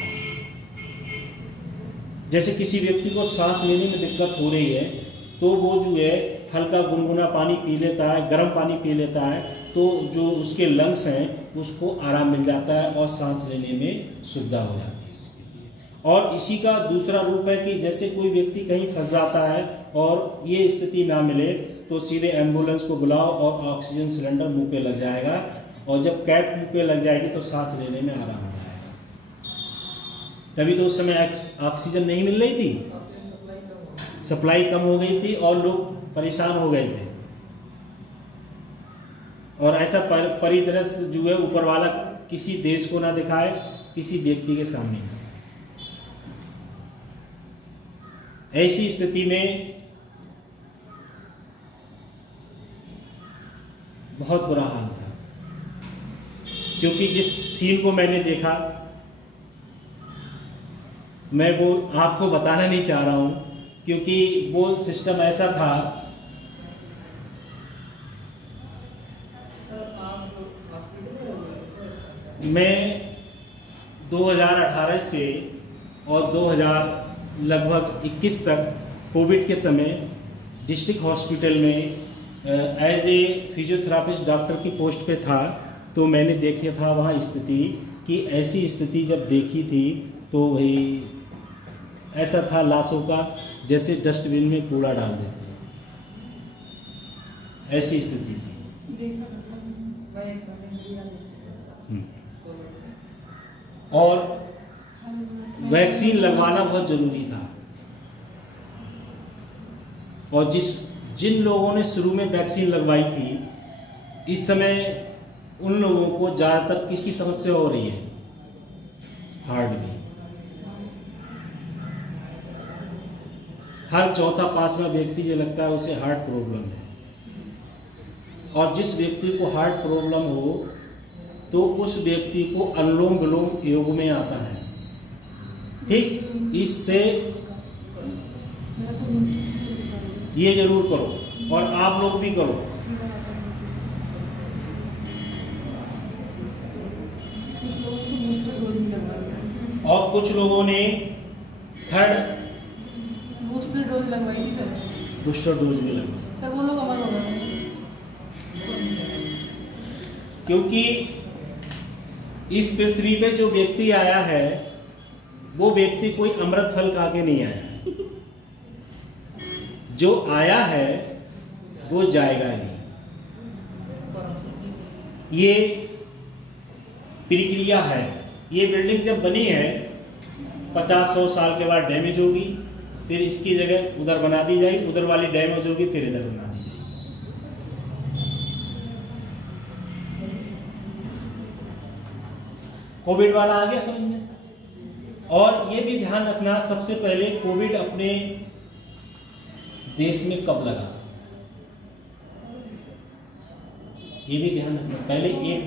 जैसे किसी व्यक्ति को सांस लेने में दिक्कत हो रही है तो वो जो है हल्का गुनगुना पानी पी लेता है, गर्म पानी पी लेता है, तो जो उसके लंग्स हैं उसको आराम मिल जाता है और सांस लेने में सुविधा हो जाती है इसके लिए। और इसी का दूसरा रूप है कि जैसे कोई व्यक्ति कहीं फंस जाता है और ये स्थिति ना मिले तो सीधे एम्बुलेंस को बुलाओ और ऑक्सीजन सिलेंडर मुंह पे लग जाएगा, और जब कैप मुंह पे लग जाएगी तो सांस लेने में आराम हो जाएगा। तभी तो उस समय ऑक्सीजन नहीं मिल रही थी, सप्लाई कम हो गई थी और लोग परेशान हो गए थे। और ऐसा परिदृश्य जो है ऊपर वाला किसी देश को ना दिखाए, किसी व्यक्ति के सामने। ऐसी स्थिति में बहुत बुरा हाल था, क्योंकि जिस सीन को मैंने देखा मैं वो आपको बताना नहीं चाह रहा हूं, क्योंकि वो सिस्टम ऐसा था। मैं 2018 से और 2021 तक कोविड के समय डिस्ट्रिक्ट हॉस्पिटल में एज ए फिजियोथेरापिस्ट डॉक्टर की पोस्ट पे था। तो मैंने देखा था वहाँ स्थिति कि ऐसी स्थिति जब देखी थी तो वही ऐसा था लाशों का जैसे डस्टबिन में कूड़ा डाल देते हैं, ऐसी स्थिति थी। और वैक्सीन लगवाना बहुत जरूरी था। और जिन लोगों ने शुरू में वैक्सीन लगवाई थी, इस समय उन लोगों को ज़्यादातर किसकी समस्या हो रही है? हार्ट की। हर चौथा पांचवा व्यक्ति जो लगता है उसे हार्ट प्रॉब्लम है। और जिस व्यक्ति को हार्ट प्रॉब्लम हो तो उस व्यक्ति को अनुलोम विलोम योग में आता है। ठीक, इससे ये जरूर करो और आप लोग भी करो। और कुछ लोगों ने थर्ड बूस्टर डोज लगवाई थी सर। बूस्टर डोज भी लगवाई सर, वो लोग अमर हो गए। क्योंकि इस पृथ्वी पे जो व्यक्ति आया है वो व्यक्ति कोई अमृत फल खा के नहीं आया। जो आया है वो जाएगा ही। ये प्रक्रिया है। ये बिल्डिंग जब बनी है 50-100 साल के बाद डैमेज होगी, फिर इसकी जगह उधर बना दी जाएगी, उधर वाली डैमेज होगी, फिर इधर बना दी जाएगी। कोविड वाला आ गया समझ में। और ये भी ध्यान रखना, सबसे पहले कोविड अपने देश में कब लगा, ये भी ध्यान रखना। पहले एक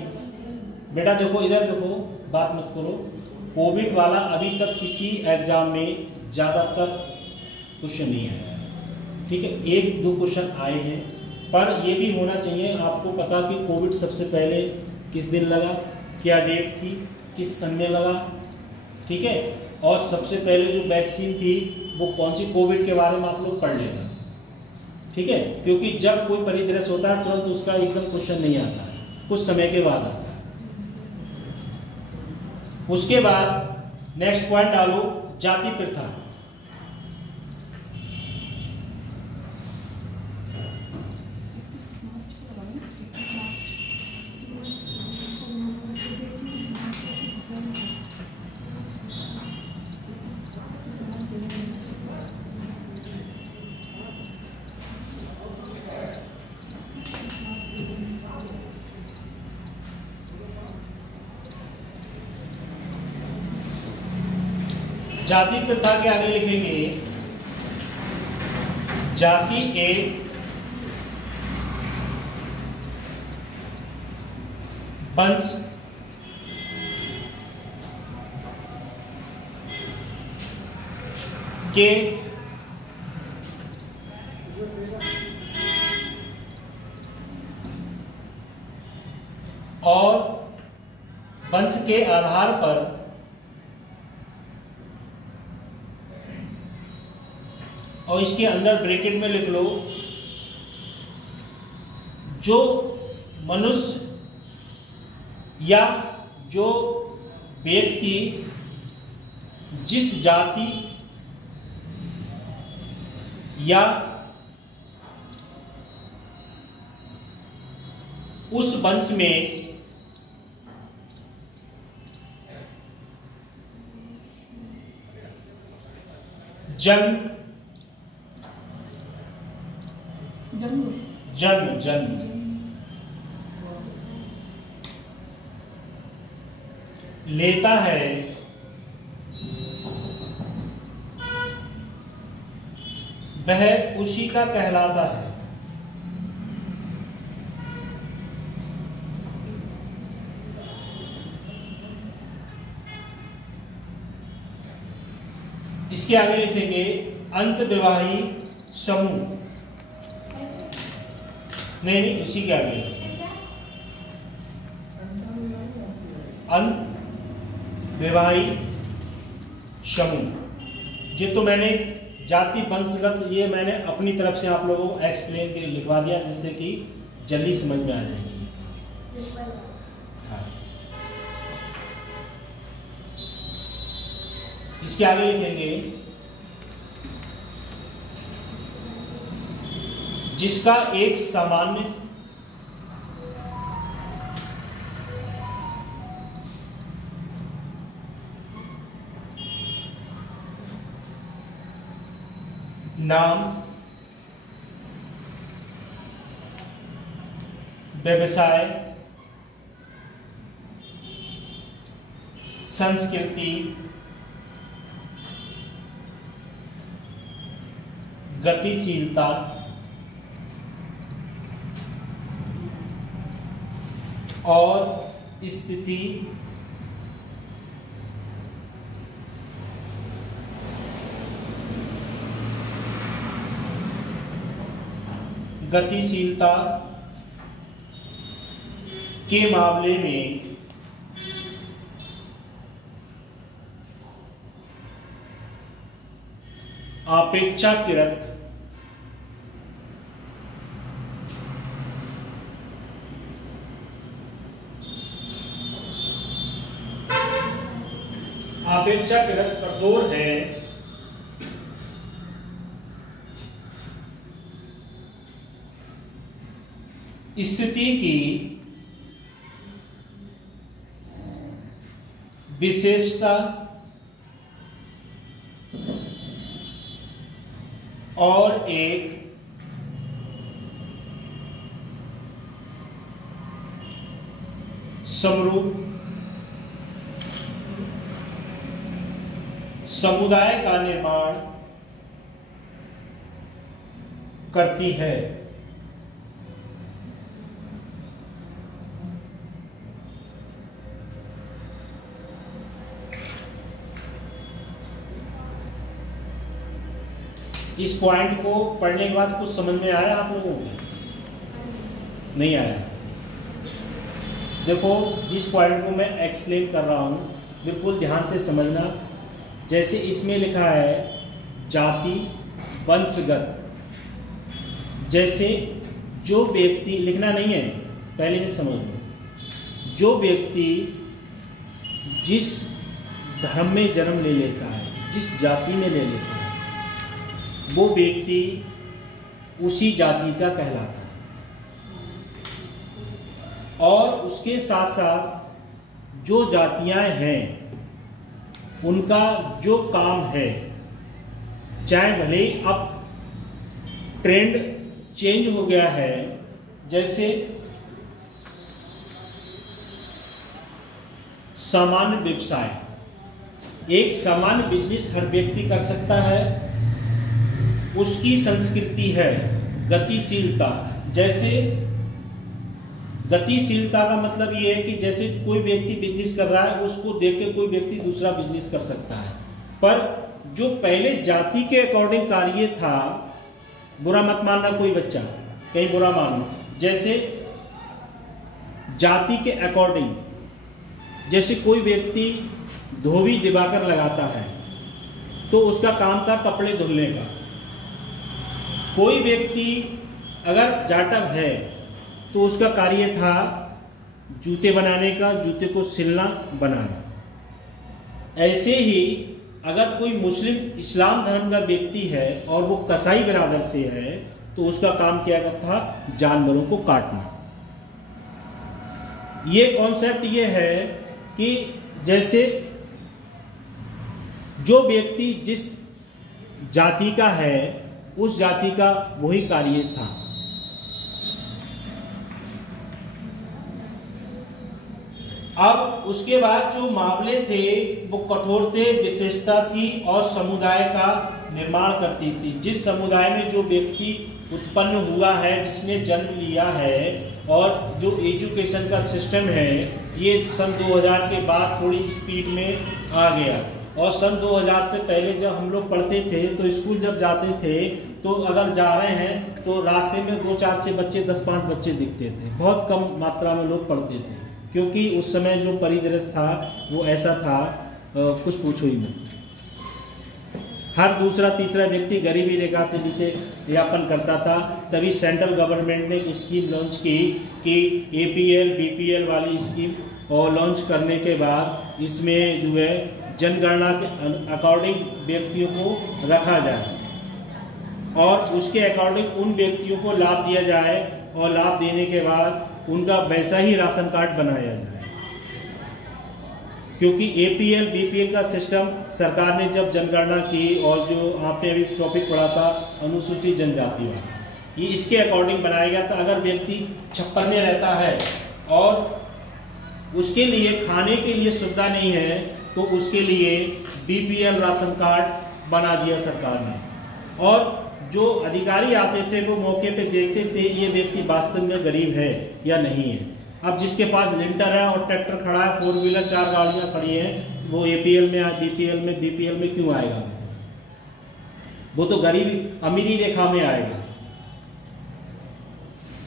बेटा देखो, इधर देखो, बात मत करो। कोविड वाला अभी तक किसी एग्जाम में ज्यादातर क्वेश्चन नहीं आया, ठीक है। 1-2 क्वेश्चन आए हैं, पर ये भी होना चाहिए आपको पता कि कोविड सबसे पहले किस दिन लगा, क्या डेट थी, किस सन में लगा, ठीक है। और सबसे पहले जो वैक्सीन थी वो कौन सी, कोविड के बारे में आप लोग पढ़ लेना, ठीक है, क्योंकि जब कोई परिदृश्य होता है तुरंत उसका एकदम क्वेश्चन नहीं आता है, कुछ समय के बाद आता है। उसके बाद नेक्स्ट पॉइंट डालो, जाति प्रथा। जाति प्रथा के आगे लिखेंगे, जाति एक वंश के और वंश के आधार पर और इसके अंदर ब्रैकेट में लिख लो, जो मनुष्य या जो व्यक्ति जिस जाति या उस वंश में जन्म लेता है, वह उसी का कहलाता है। इसके आगे लिखेंगे अंतर्विवाही समूह, नहीं उसी के आगे अंतर्विवाही समूह। ये तो मैंने जाति वंशगत ये मैंने अपनी तरफ से आप लोगों को एक्सप्लेन के लिखवा दिया, जिससे कि जल्दी समझ में आ जाएगी। हाँ। इसके आगे लिखेंगे जिसका एक सामान्य नाम, व्यवसाय, संस्कृति, गतिशीलता और स्थिति गतिशीलता के मामले में अपेक्षाकृत कठोर है, स्थिति की विशेषता और एक समरूप समुदाय का निर्माण करती है। इस पॉइंट को पढ़ने के बाद कुछ समझ में आया आप लोगों को? नहीं आया? देखो इस पॉइंट को मैं एक्सप्लेन कर रहा हूं, बिल्कुल ध्यान से समझना। जैसे इसमें लिखा है जाति वंशगत, जैसे जो व्यक्ति, लिखना नहीं है पहले से समझ लो, जो व्यक्ति जिस धर्म में जन्म ले लेता है, जिस जाति में ले लेता है, वो व्यक्ति उसी जाति का कहलाता है। और उसके साथ साथ जो जातियां हैं उनका जो काम है, चाहे भले ही अब ट्रेंड चेंज हो गया है, जैसे सामान्य व्यवसाय, एक सामान्य बिजनेस हर व्यक्ति कर सकता है, उसकी संस्कृति है गतिशीलता। जैसे गतिशीलता का मतलब ये है कि जैसे कोई व्यक्ति बिजनेस कर रहा है, उसको देख के कोई व्यक्ति दूसरा बिजनेस कर सकता है, पर जो पहले जाति के अकॉर्डिंग कार्य था, बुरा मत मानना कोई बच्चा, कहीं बुरा मानो, जैसे जाति के अकॉर्डिंग, जैसे कोई व्यक्ति धोबी दिवाकर लगाता है तो उसका काम था कपड़े धुलने का। कोई व्यक्ति अगर जाटव है तो उसका कार्य था जूते बनाने का, जूते को सिलना बनाना। ऐसे ही अगर कोई मुस्लिम इस्लाम धर्म का व्यक्ति है और वो कसाई बिरादर से है तो उसका काम क्या था, जानवरों को काटना। ये कॉन्सेप्ट ये है कि जैसे जो व्यक्ति जिस जाति का है उस जाति का वही कार्य था। अब उसके बाद जो मामले थे वो कठोर थे, विशेषता थी और समुदाय का निर्माण करती थी। जिस समुदाय में जो व्यक्ति उत्पन्न हुआ है, जिसने जन्म लिया है, और जो एजुकेशन का सिस्टम है ये सन 2000 के बाद थोड़ी स्पीड में आ गया। और सन 2000 से पहले जब हम लोग पढ़ते थे तो स्कूल जब जाते थे तो अगर जा रहे हैं तो रास्ते में 2-4-6 बच्चे, 10-5 बच्चे दिखते थे। बहुत कम मात्रा में लोग पढ़ते थे क्योंकि उस समय जो परिदृश्य था वो ऐसा था, कुछ पूछो ही नहीं। हर दूसरा तीसरा व्यक्ति गरीबी रेखा से नीचे यापन करता था। तभी सेंट्रल गवर्नमेंट ने स्कीम लॉन्च की कि APL BPL वाली स्कीम और लॉन्च करने के बाद इसमें जो है जनगणना के अकॉर्डिंग व्यक्तियों को रखा जाए और उसके अकॉर्डिंग उन व्यक्तियों को लाभ दिया जाए और लाभ देने के बाद उनका वैसा ही राशन कार्ड बनाया जाए। क्योंकि APL BPL का सिस्टम सरकार ने जब जनगणना की और जो आपने अभी टॉपिक पढ़ा था अनुसूचित जनजाति वाला, ये इसके अकॉर्डिंग बनाया गया था। अगर व्यक्ति छप्पर में रहता है और उसके लिए खाने के लिए सुविधा नहीं है तो उसके लिए BPL राशन कार्ड बना दिया सरकार ने। और जो अधिकारी आते थे वो मौके पे देखते थे ये व्यक्ति वास्तव में गरीब है या नहीं है। अब जिसके पास लिंटर है और ट्रैक्टर खड़ा है, 4 व्हीलर 4 गाड़ियां खड़ी हैं, वो APL में BPL में BPL में क्यों आएगा? वो तो गरीबी अमीरी रेखा में आएगा।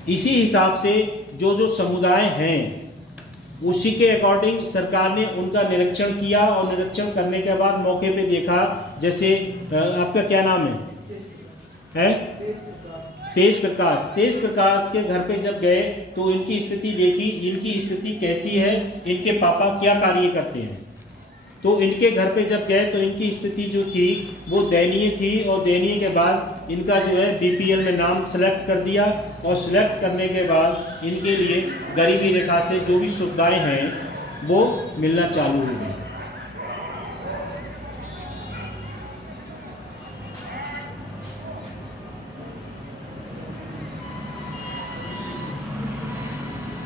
इसी हिसाब से जो जो समुदाय हैं उसी के अकॉर्डिंग सरकार ने उनका निरीक्षण किया और निरीक्षण करने के बाद मौके पे देखा। जैसे आपका क्या नाम है? तेज प्रकाश के घर पे जब गए तो इनकी स्थिति देखी, इनकी स्थिति कैसी है, इनके पापा क्या कार्य करते हैं। तो इनके घर पे जब गए तो इनकी स्थिति जो थी वो दयनीय थी और दयनीय के बाद इनका जो है BPL में नाम सेलेक्ट कर दिया और सेलेक्ट करने के बाद इनके लिए गरीबी रेखा से जो भी सुविधाएं हैं वो मिलना चालू हो गई।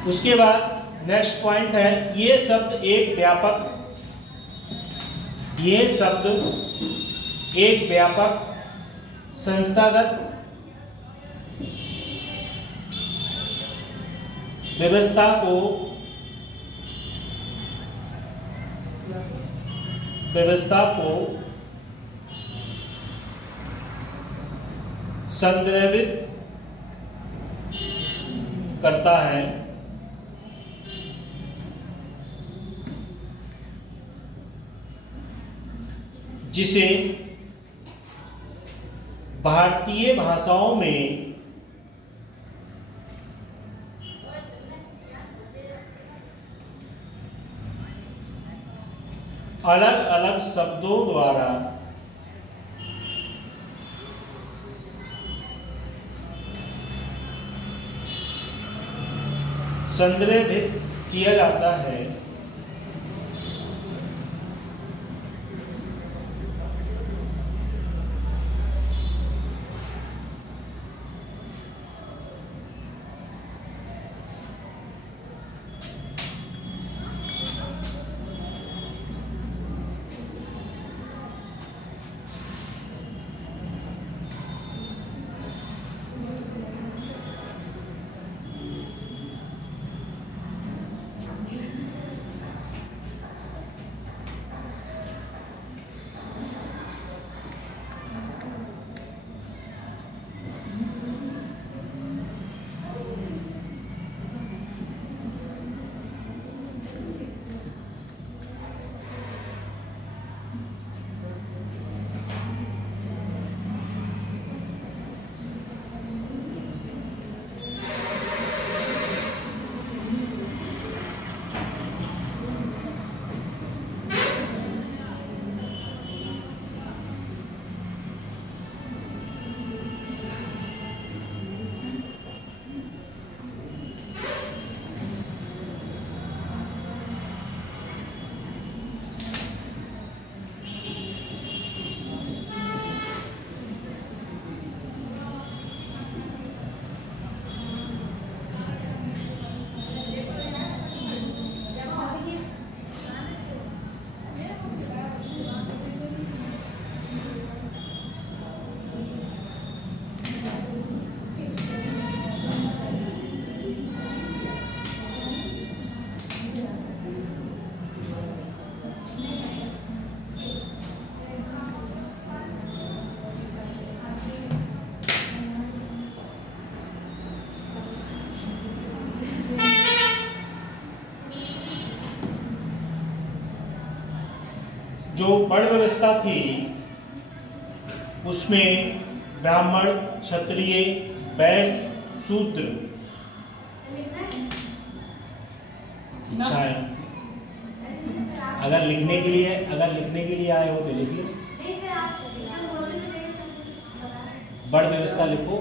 उसके बाद नेक्स्ट पॉइंट है, ये शब्द एक व्यापक संस्थागत व्यवस्था को संदर्भित करता है। जिसे भारतीय भाषाओं में अलग अलग शब्दों द्वारा संदर्भित किया जाता है। जो वर्ण व्यवस्था थी उसमें ब्राह्मण, क्षत्रिय, वैश्य, शूद्र इच्छा है। अगर लिखने के लिए आए हो तो लिख लो। वर्ण व्यवस्था लिखो।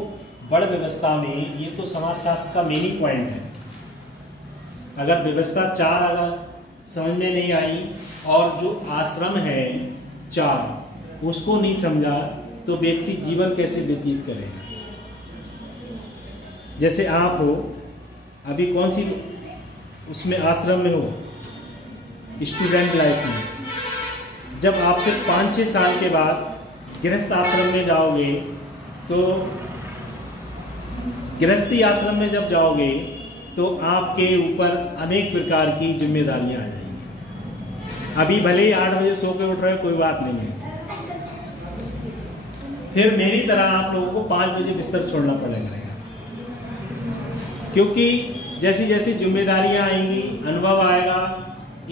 वर्ण व्यवस्था में ये तो समाजशास्त्र का मेन पॉइंट है। अगर व्यवस्था 4 अगर समझ में नहीं आई और जो आश्रम है 4 उसको नहीं समझा तो व्यक्ति जीवन कैसे व्यतीत करेगा। जैसे आप हो अभी कौन सी उसमें आश्रम में हो, स्टूडेंट लाइफ में, जब आपसे 5-6 साल के बाद गृहस्थ आश्रम में जाओगे तो गृहस्थी आश्रम में जब जाओगे तो आपके ऊपर अनेक प्रकार की जिम्मेदारियां आ जाएंगी। अभी भले ही 8 बजे सो के उठ रहे हो कोई बात नहीं है, फिर मेरी तरह आप लोगों को 5 बजे बिस्तर छोड़ना पड़ेगा, क्योंकि जैसी जैसी जिम्मेदारियां आएंगी, अनुभव आएगा,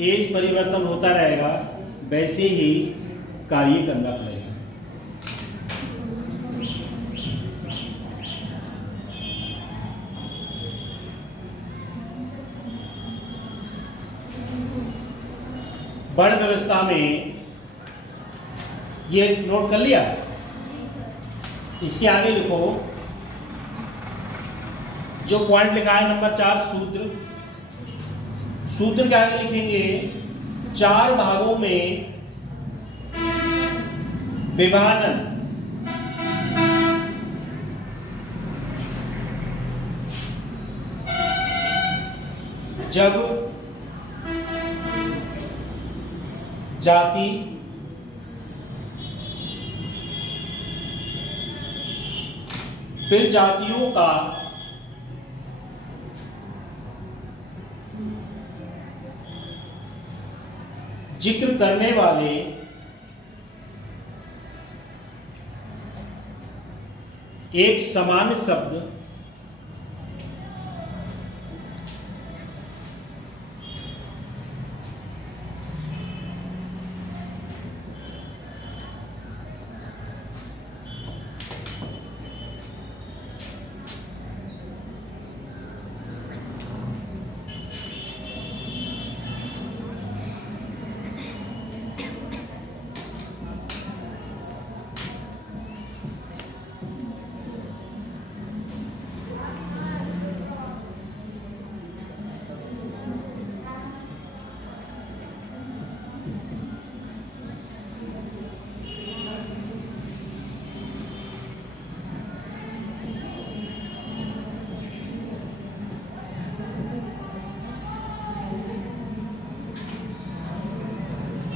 एज परिवर्तन होता रहेगा, वैसे ही कार्य करना पड़ेगा। वर्ण व्यवस्था में ये नोट कर लिया। इसके आगे लिखो जो पॉइंट लिखा है नंबर 4 शूद्र। शूद्र के आगे लिखेंगे 4 भागों में विभाजन। जब जाति, फिर जातियों का जिक्र करने वाले एक सामान्य शब्द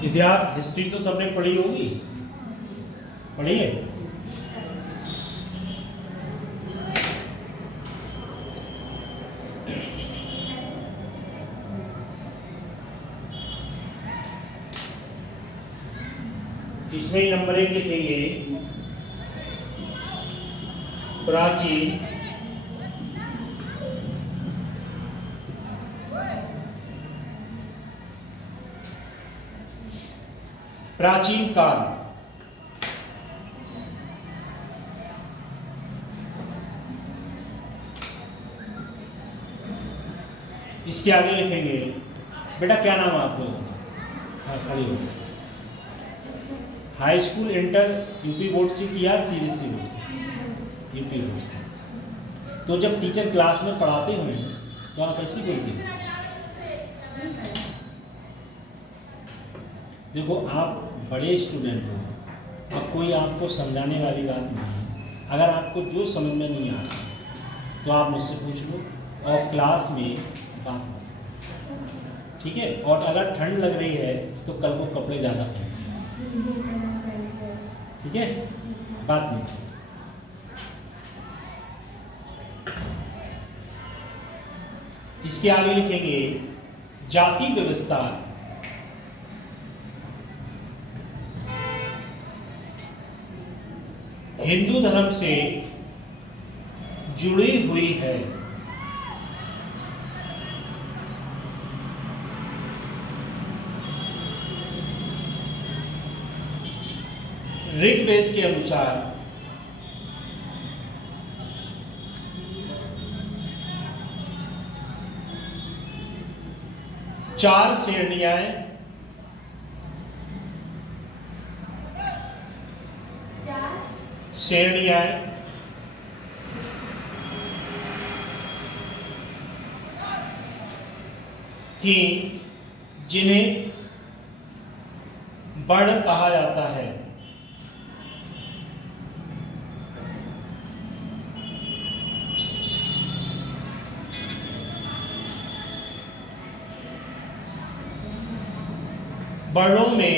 इतिहास हिस्ट्री तो सबने पढ़ी होगी, पढ़ी है? इसमें ही नंबर 1 लिखेंगे प्राचीन प्राचीन काल। इसके आगे लिखेंगे, बेटा क्या नाम है आप लोगों का? हाँ, खड़ी हो। High school inter UP board से या सीबीएसई बोर्ड से? यूपी बोर्ड से। तो जब टीचर क्लास में पढ़ाते हुए तो आप ऐसी बोलते हैं? देखो आप बड़े स्टूडेंट हो, अब कोई आपको समझाने वाली बात नहीं है। अगर आपको जो समझ में नहीं आता तो आप मुझसे पूछ लो और क्लास में बात करो, ठीक है? और अगर ठंड लग रही है तो कल को कपड़े ज़्यादा पहनिए, ठीक है? बात नहीं। इसके आगे लिखेंगे जाति व्यवस्था। हिंदू धर्म से जुड़ी हुई है। ऋग्वेद के अनुसार चार श्रेणियां थी जिन्हें वर्ण कहा जाता है। वर्णों में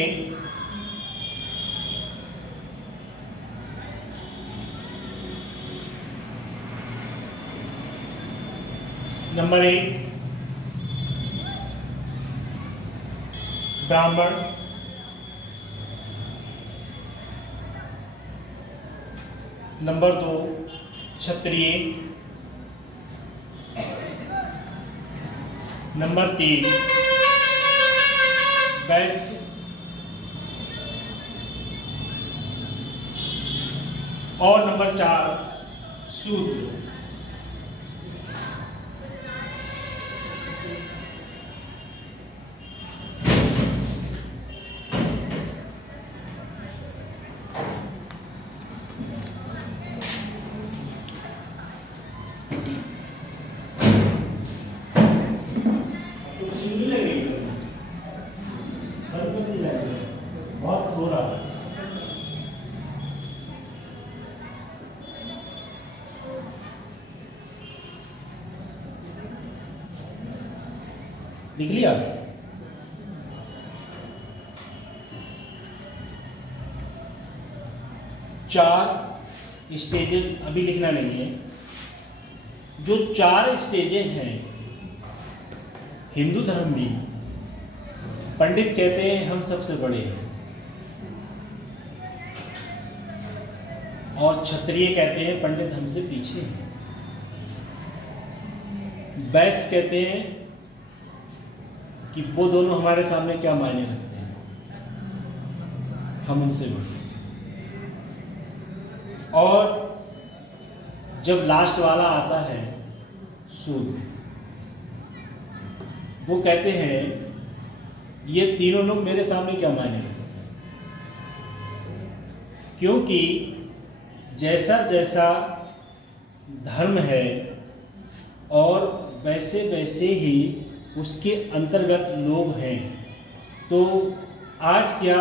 नंबर 1 ब्राह्मण, नंबर 2 क्षत्रिय, नंबर 3 वैश्य और नंबर 4 शूद्र। बहुत शोर आ रहा है। लिख लिया? चार स्टेजेस अभी लिखना नहीं है। जो 4 स्टेजेस हैं हिंदू धर्म में, पंडित कहते हैं हम सबसे बड़े हैं, और क्षत्रिय कहते हैं पंडित हमसे पीछे हैं, वैश्य कहते हैं कि वो दोनों हमारे सामने क्या मायने रखते हैं, हम उनसे बड़े। और जब लास्ट वाला आता है शूद्र, वो कहते हैं ये तीनों लोग मेरे सामने क्या मायने रखते हैं, क्योंकि जैसा जैसा धर्म है और वैसे वैसे ही उसके अंतर्गत लोग हैं। तो आज क्या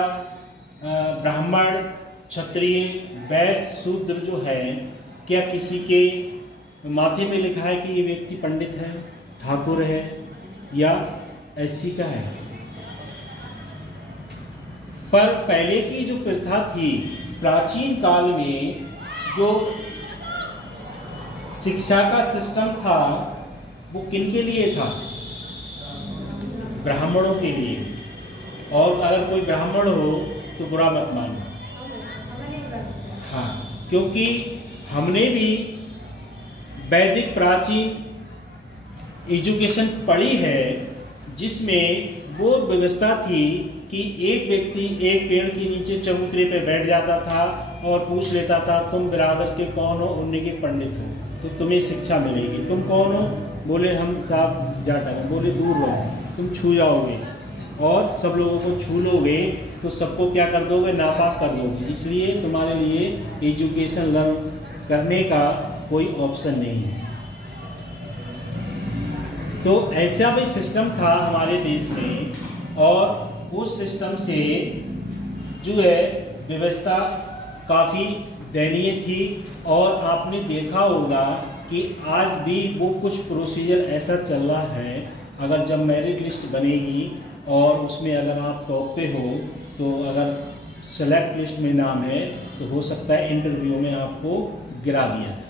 ब्राह्मण, क्षत्रिय, वैश्य, शूद्र जो है, क्या किसी के माथे में लिखा है कि ये व्यक्ति पंडित है, ठाकुर है या ऐसी का है? पर पहले की जो प्रथा थी, प्राचीन काल में जो शिक्षा का सिस्टम था वो किनके लिए था? ब्राह्मणों के लिए। और अगर कोई ब्राह्मण हो तो बुरा मत मानना। हाँ, क्योंकि हमने भी वैदिक प्राचीन एजुकेशन पढ़ी है, जिसमें वो व्यवस्था थी कि एक व्यक्ति एक पेड़ के नीचे चबूतरे पे बैठ जाता था और पूछ लेता था, तुम बिरादर के कौन हो? उन्हीं के पंडित हो, तो तुम्हें शिक्षा मिलेगी। तुम कौन हो? बोले हम साहब जाटा हैं। बोले दूर रहो, तुम छू जाओगे, और सब लोगों को छू लोगे तो सबको क्या कर दोगे? नापाक कर दोगे। इसलिए तुम्हारे लिए एजुकेशन लर्न करने का कोई ऑप्शन नहीं है। तो ऐसा भी सिस्टम था हमारे देश में, और उस सिस्टम से जो है व्यवस्था काफ़ी दयनीय थी। और आपने देखा होगा कि आज भी वो कुछ प्रोसीजर ऐसा चल रहा है, अगर जब मेरिट लिस्ट बनेगी और उसमें अगर आप टॉप पे हो, तो अगर सेलेक्ट लिस्ट में नाम है तो हो सकता है इंटरव्यू में आपको गिरा दिया जाए।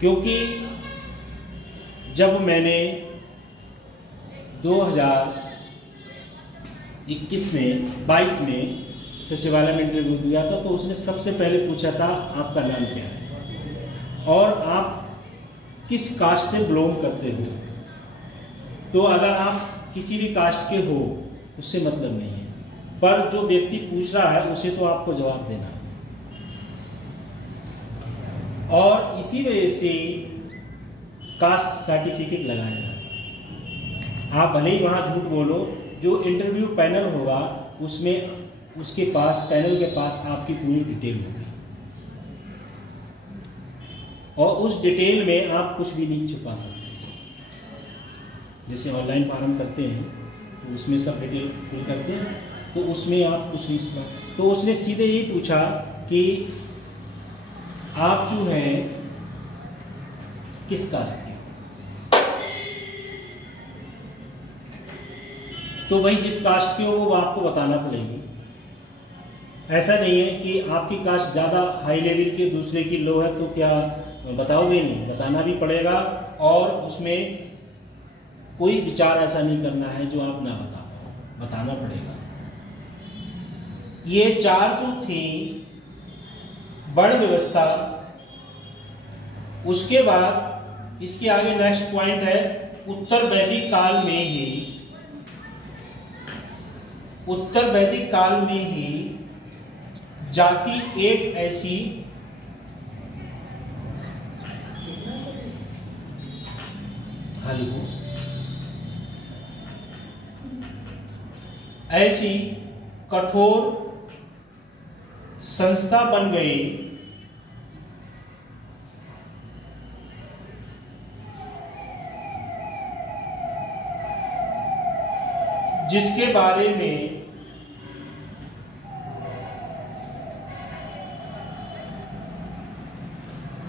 क्योंकि जब मैंने 2021 में 22 में सचिवालय में इंटरव्यू दिया था, तो उसने सबसे पहले पूछा था आपका नाम क्या है और आप किस कास्ट से बिलोंग करते हो। तो अगर आप किसी भी कास्ट के हो उससे मतलब नहीं है, पर जो व्यक्ति पूछ रहा है उसे तो आपको जवाब देना है। और इसी वजह से कास्ट सर्टिफिकेट लगाया जाए। आप भले ही वहाँ झूठ बोलो, जो इंटरव्यू पैनल होगा उसमें उसके पास, पैनल के पास आपकी पूरी डिटेल होगी, और उस डिटेल में आप कुछ भी नहीं छुपा सकते। जैसे ऑनलाइन फॉर्म करते हैं तो उसमें सब डिटेल फिल करते हैं, तो उसमें आप कुछ नहीं छुपा। तो उसने सीधे ही पूछा कि आप जो हैं किस कास्ट के? तो भाई जिस कास्ट के हो वो आपको बताना पड़ेगी। ऐसा नहीं है कि आपकी कास्ट ज़्यादा हाई लेवल की दूसरे की लो है तो क्या बताओगे? नहीं, बताना भी पड़ेगा। और उसमें कोई विचार ऐसा नहीं करना है जो आप ना बताना पड़ेगा। ये 4 जो थी वर्ण व्यवस्था। उसके बाद इसके आगे नेक्स्ट पॉइंट है, उत्तर वैदिक काल में ही जाति एक ऐसी कठोर संस्था बन गई जिसके बारे में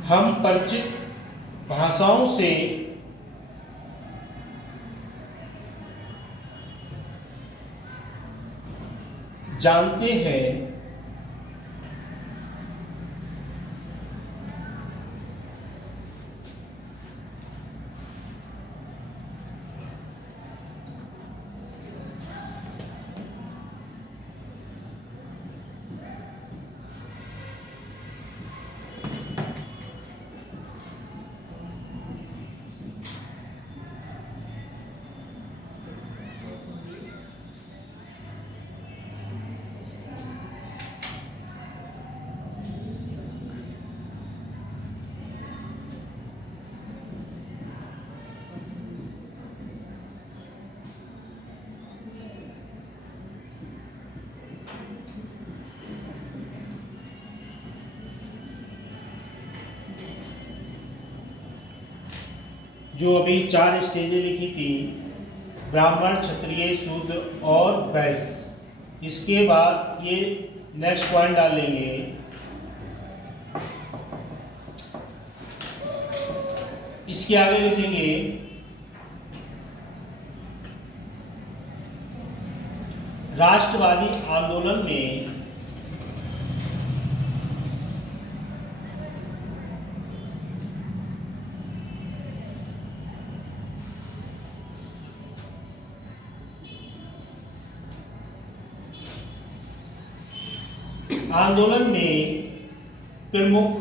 हम परिचित भाषाओं से जानते हैं। जो अभी 4 स्टेजें लिखी थी, ब्राह्मण, क्षत्रिय, शूद्र और वैश्य। इसके बाद ये नेक्स्ट पॉइंट डालेंगे, इसके आगे लिखेंगे राष्ट्रवादी आंदोलन में प्रमुख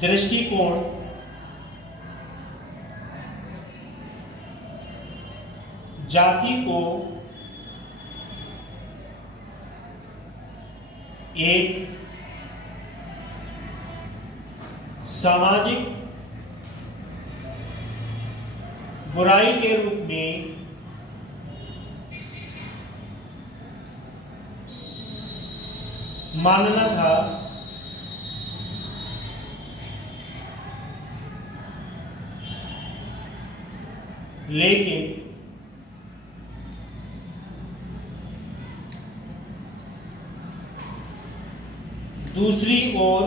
दृष्टिकोण जाति को एक सामाजिक बुराई के रूप में मानना था, लेकिन दूसरी ओर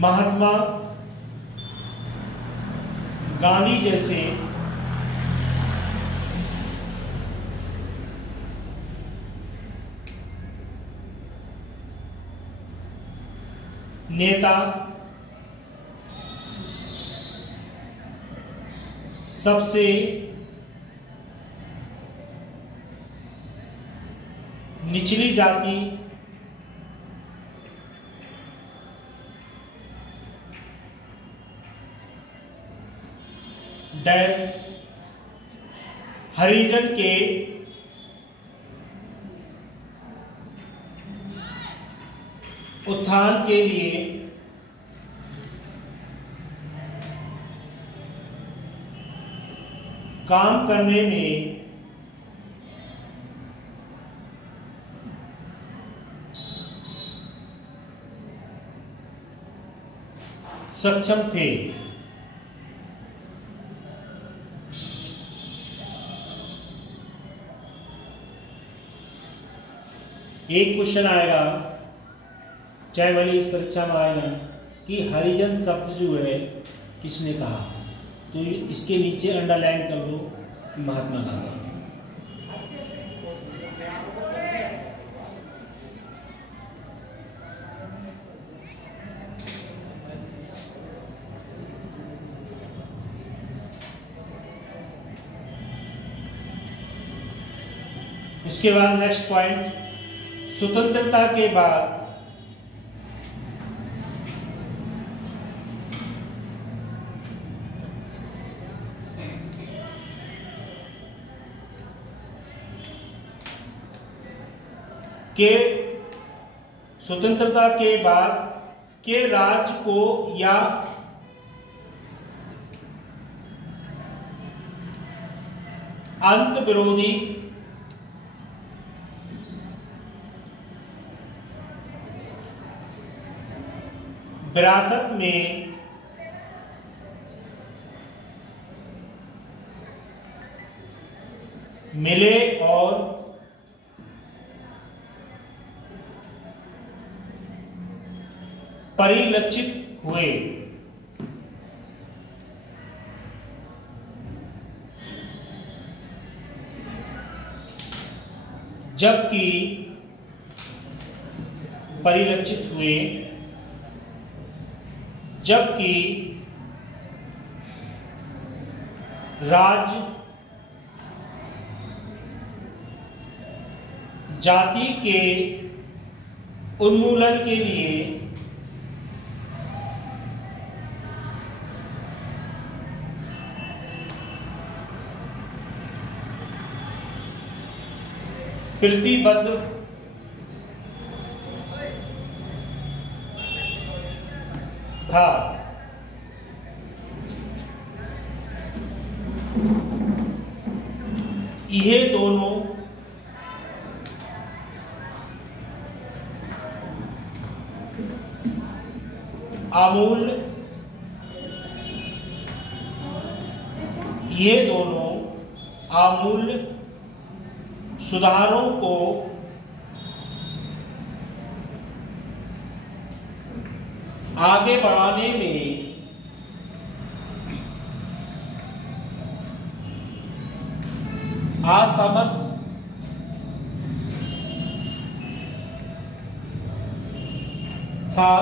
महात्मा गांधी जैसे नेता सबसे निचली जाति डैश हरिजन के उत्थान के लिए काम करने में सक्षम थे। एक क्वेश्चन आएगा, चाहे वाली इस परीक्षा में आएगा कि हरिजन शब्द जो है किसने कहा, तो इसके नीचे अंडरलाइन कर दो कि महात्मा गांधी। उसके बाद नेक्स्ट पॉइंट, स्वतंत्रता के बाद स्वतंत्रता के बाद के राज्य को या अंत विरोधी विरासत में मिले और परिलक्षित हुए। जबकि परिलक्षित हुए जबकि राज्य जाति के उन्मूलन के लिए प्रतिबद्ध था। ये दोनों आमूल सुधारों को आगे बढ़ाने में असमर्थ था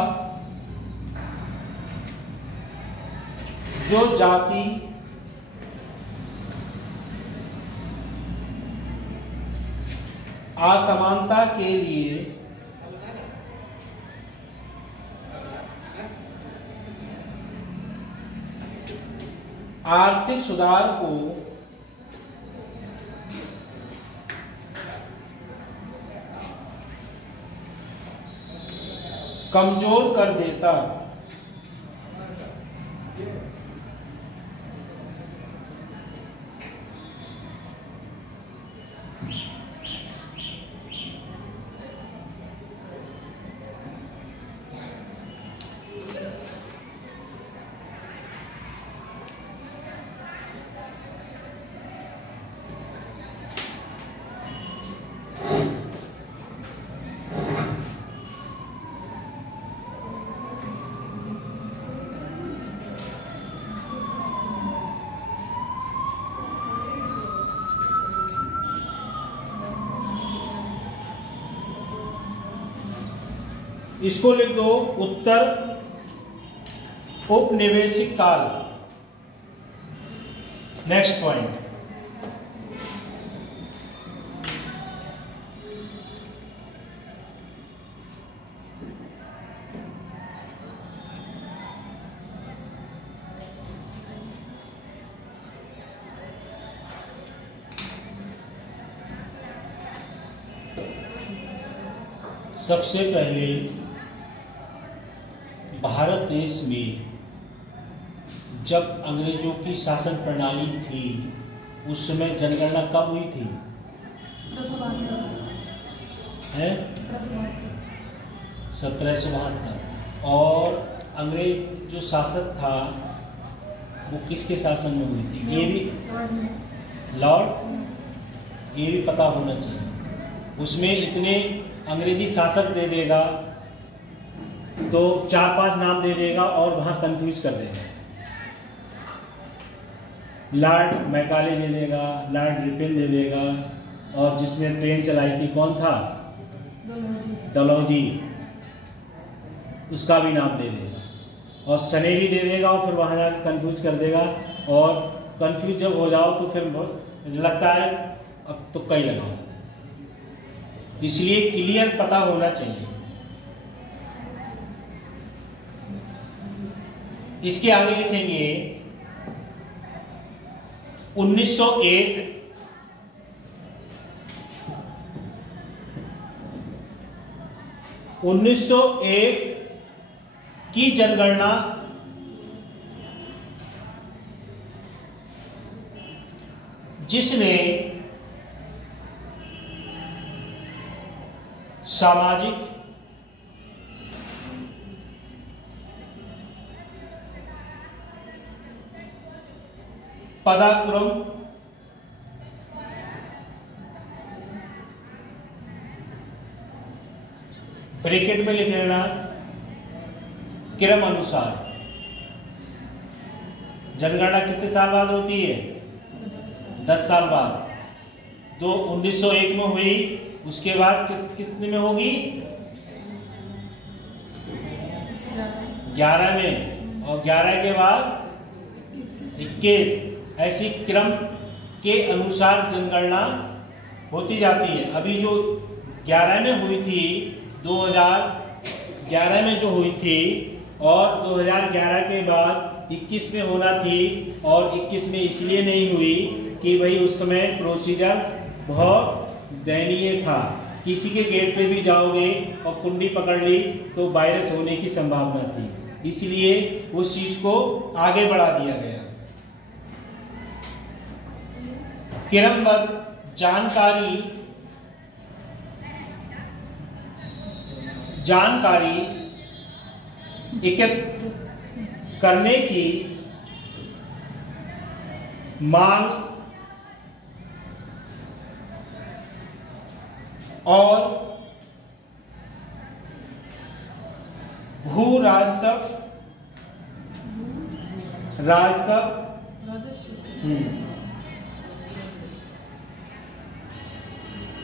जो जाति असमानता के लिए आर्थिक सुधार को कमजोर कर देता। इसको लिख दो, उत्तर उपनिवेशिक काल। नेक्स्ट पॉइंट, सबसे पहले भारत देश में जब अंग्रेजों की शासन प्रणाली थी उस समय जनगणना कब हुई थी? 1772। और अंग्रेज जो शासक था वो किसके शासन में हुई थी? ये भी लॉर्ड, ये भी पता होना चाहिए। उसमें इतने अंग्रेजी शासक दे देगा तो 4-5 नाम दे देगा और वहां कंफ्यूज कर देगा। लॉर्ड मैकाले दे देगा, लॉर्ड रिपेन दे देगा, और जिसने ट्रेन चलाई थी कौन था? डलहौजी, उसका भी नाम दे देगा, और सने भी दे देगा, और फिर वहां जाकर कंफ्यूज कर देगा। और कंफ्यूज जब हो जाओ तो फिर मुझे लगता है अब तुक्का ही लगाओ। इसलिए क्लियर पता होना चाहिए। इसके आगे लिखेंगे 1901 की जनगणना जिसने सामाजिक पदाक्रम ब्रैकेट में लिख लेना क्रम अनुसार। जनगणना कितने साल बाद होती है? 10 साल बाद। तो 1901 में हुई, उसके बाद किसने में होगी? 11 में, और 11 के बाद 21। ऐसी क्रम के अनुसार जनगणना होती जाती है। अभी जो 11 में हुई थी, 2011 में जो हुई थी, और 2011 के बाद 21 में होना थी, और 21 में इसलिए नहीं हुई कि भाई उस समय प्रोसीजर बहुत दयनीय था। किसी के गेट पे भी जाओगे और कुंडी पकड़ ली तो वायरस होने की संभावना थी, इसलिए उस चीज को आगे बढ़ा दिया गया। क्रमबद्ध जानकारी एकत्र करने की मांग और भू राजस्व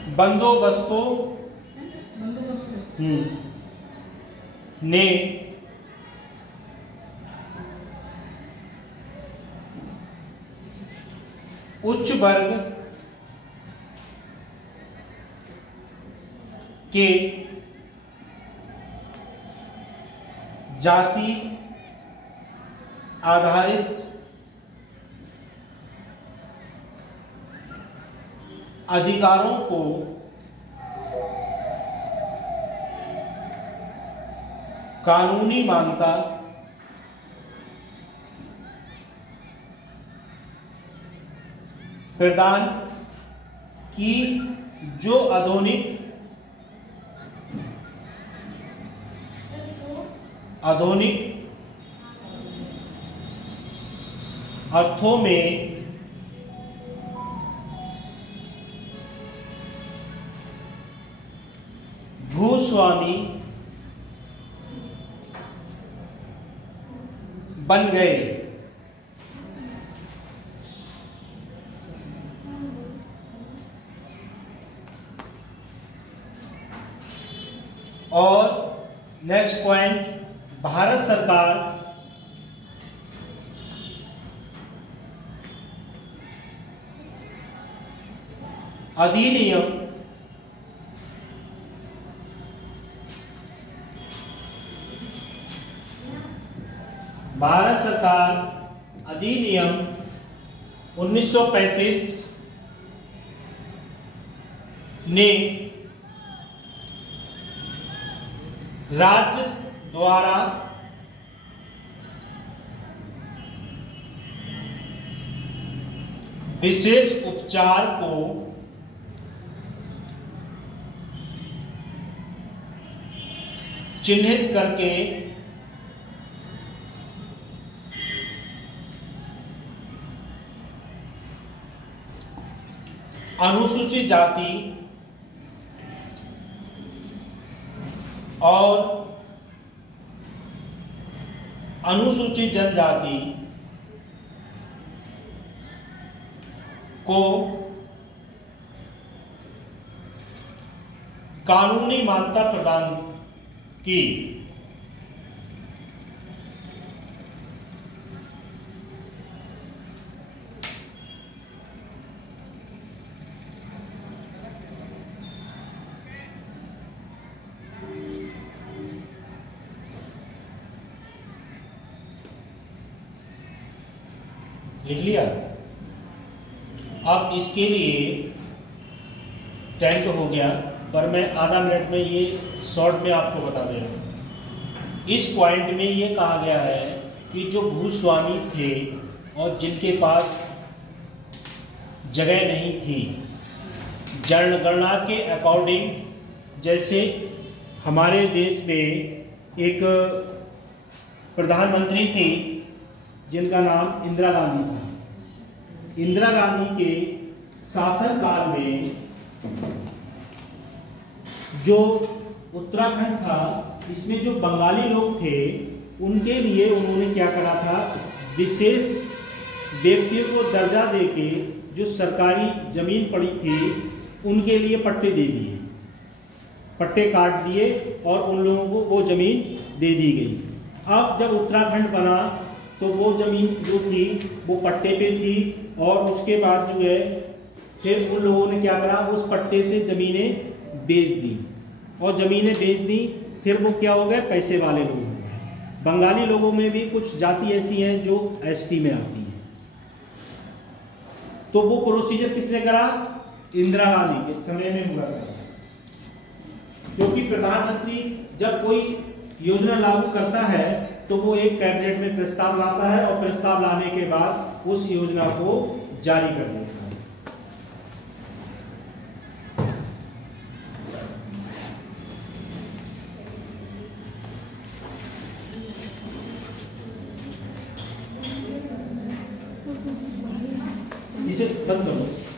बंदोबस्तों बंदोबस्त ने उच्च वर्ग के जाति आधारित अधिकारों को कानूनी मान्यता प्रदान की, जो आधुनिक अर्थों में भूस्वामी बन गए। और नेक्स्ट पॉइंट, भारत सरकार अधिनियम भारत सरकार अधिनियम 1935 ने राज्य द्वारा विशेष उपचार को चिन्हित करके अनुसूचित जाति और अनुसूचित जनजाति को कानूनी मान्यता प्रदान की। लिख लिया। अब इसके लिए 10 तो हो गया, पर मैं आधा मिनट में ये शॉर्ट में आपको बता दे रहा हूँ। इस पॉइंट में ये कहा गया है कि जो भूस्वामी थे और जिनके पास जगह नहीं थी, जनगणना के अकॉर्डिंग, जैसे हमारे देश में एक प्रधानमंत्री थी जिनका नाम इंदिरा गांधी था। इंदिरा गांधी के शासनकाल में जो उत्तराखंड था, इसमें जो बंगाली लोग थे उनके लिए उन्होंने क्या करा था, विशेष व्यक्तियों को दर्जा देके जो सरकारी जमीन पड़ी थी उनके लिए पट्टे दे दिए, पट्टे काट दिए और उन लोगों को वो जमीन दे दी गई। अब जब उत्तराखंड बना तो वो जमीन जो थी वो पट्टे पे थी और उसके बाद जो है फिर उन लोगों ने क्या करा, उस पट्टे से जमीनें बेच दी और जमीनें बेच दी, फिर वो क्या हो गए, पैसे वाले लोग हो गए। बंगाली लोगों में भी कुछ जाति ऐसी हैं जो एसटी में आती हैं। तो वो प्रोसीजर किसने करा, इंदिरा गांधी के समय में हुआ था। क्योंकि प्रधानमंत्री जब कोई योजना लागू करता है तो वो एक कैबिनेट में प्रस्ताव लाता है और प्रस्ताव लाने के बाद उस योजना को जारी कर देता है। इसे बंद करो।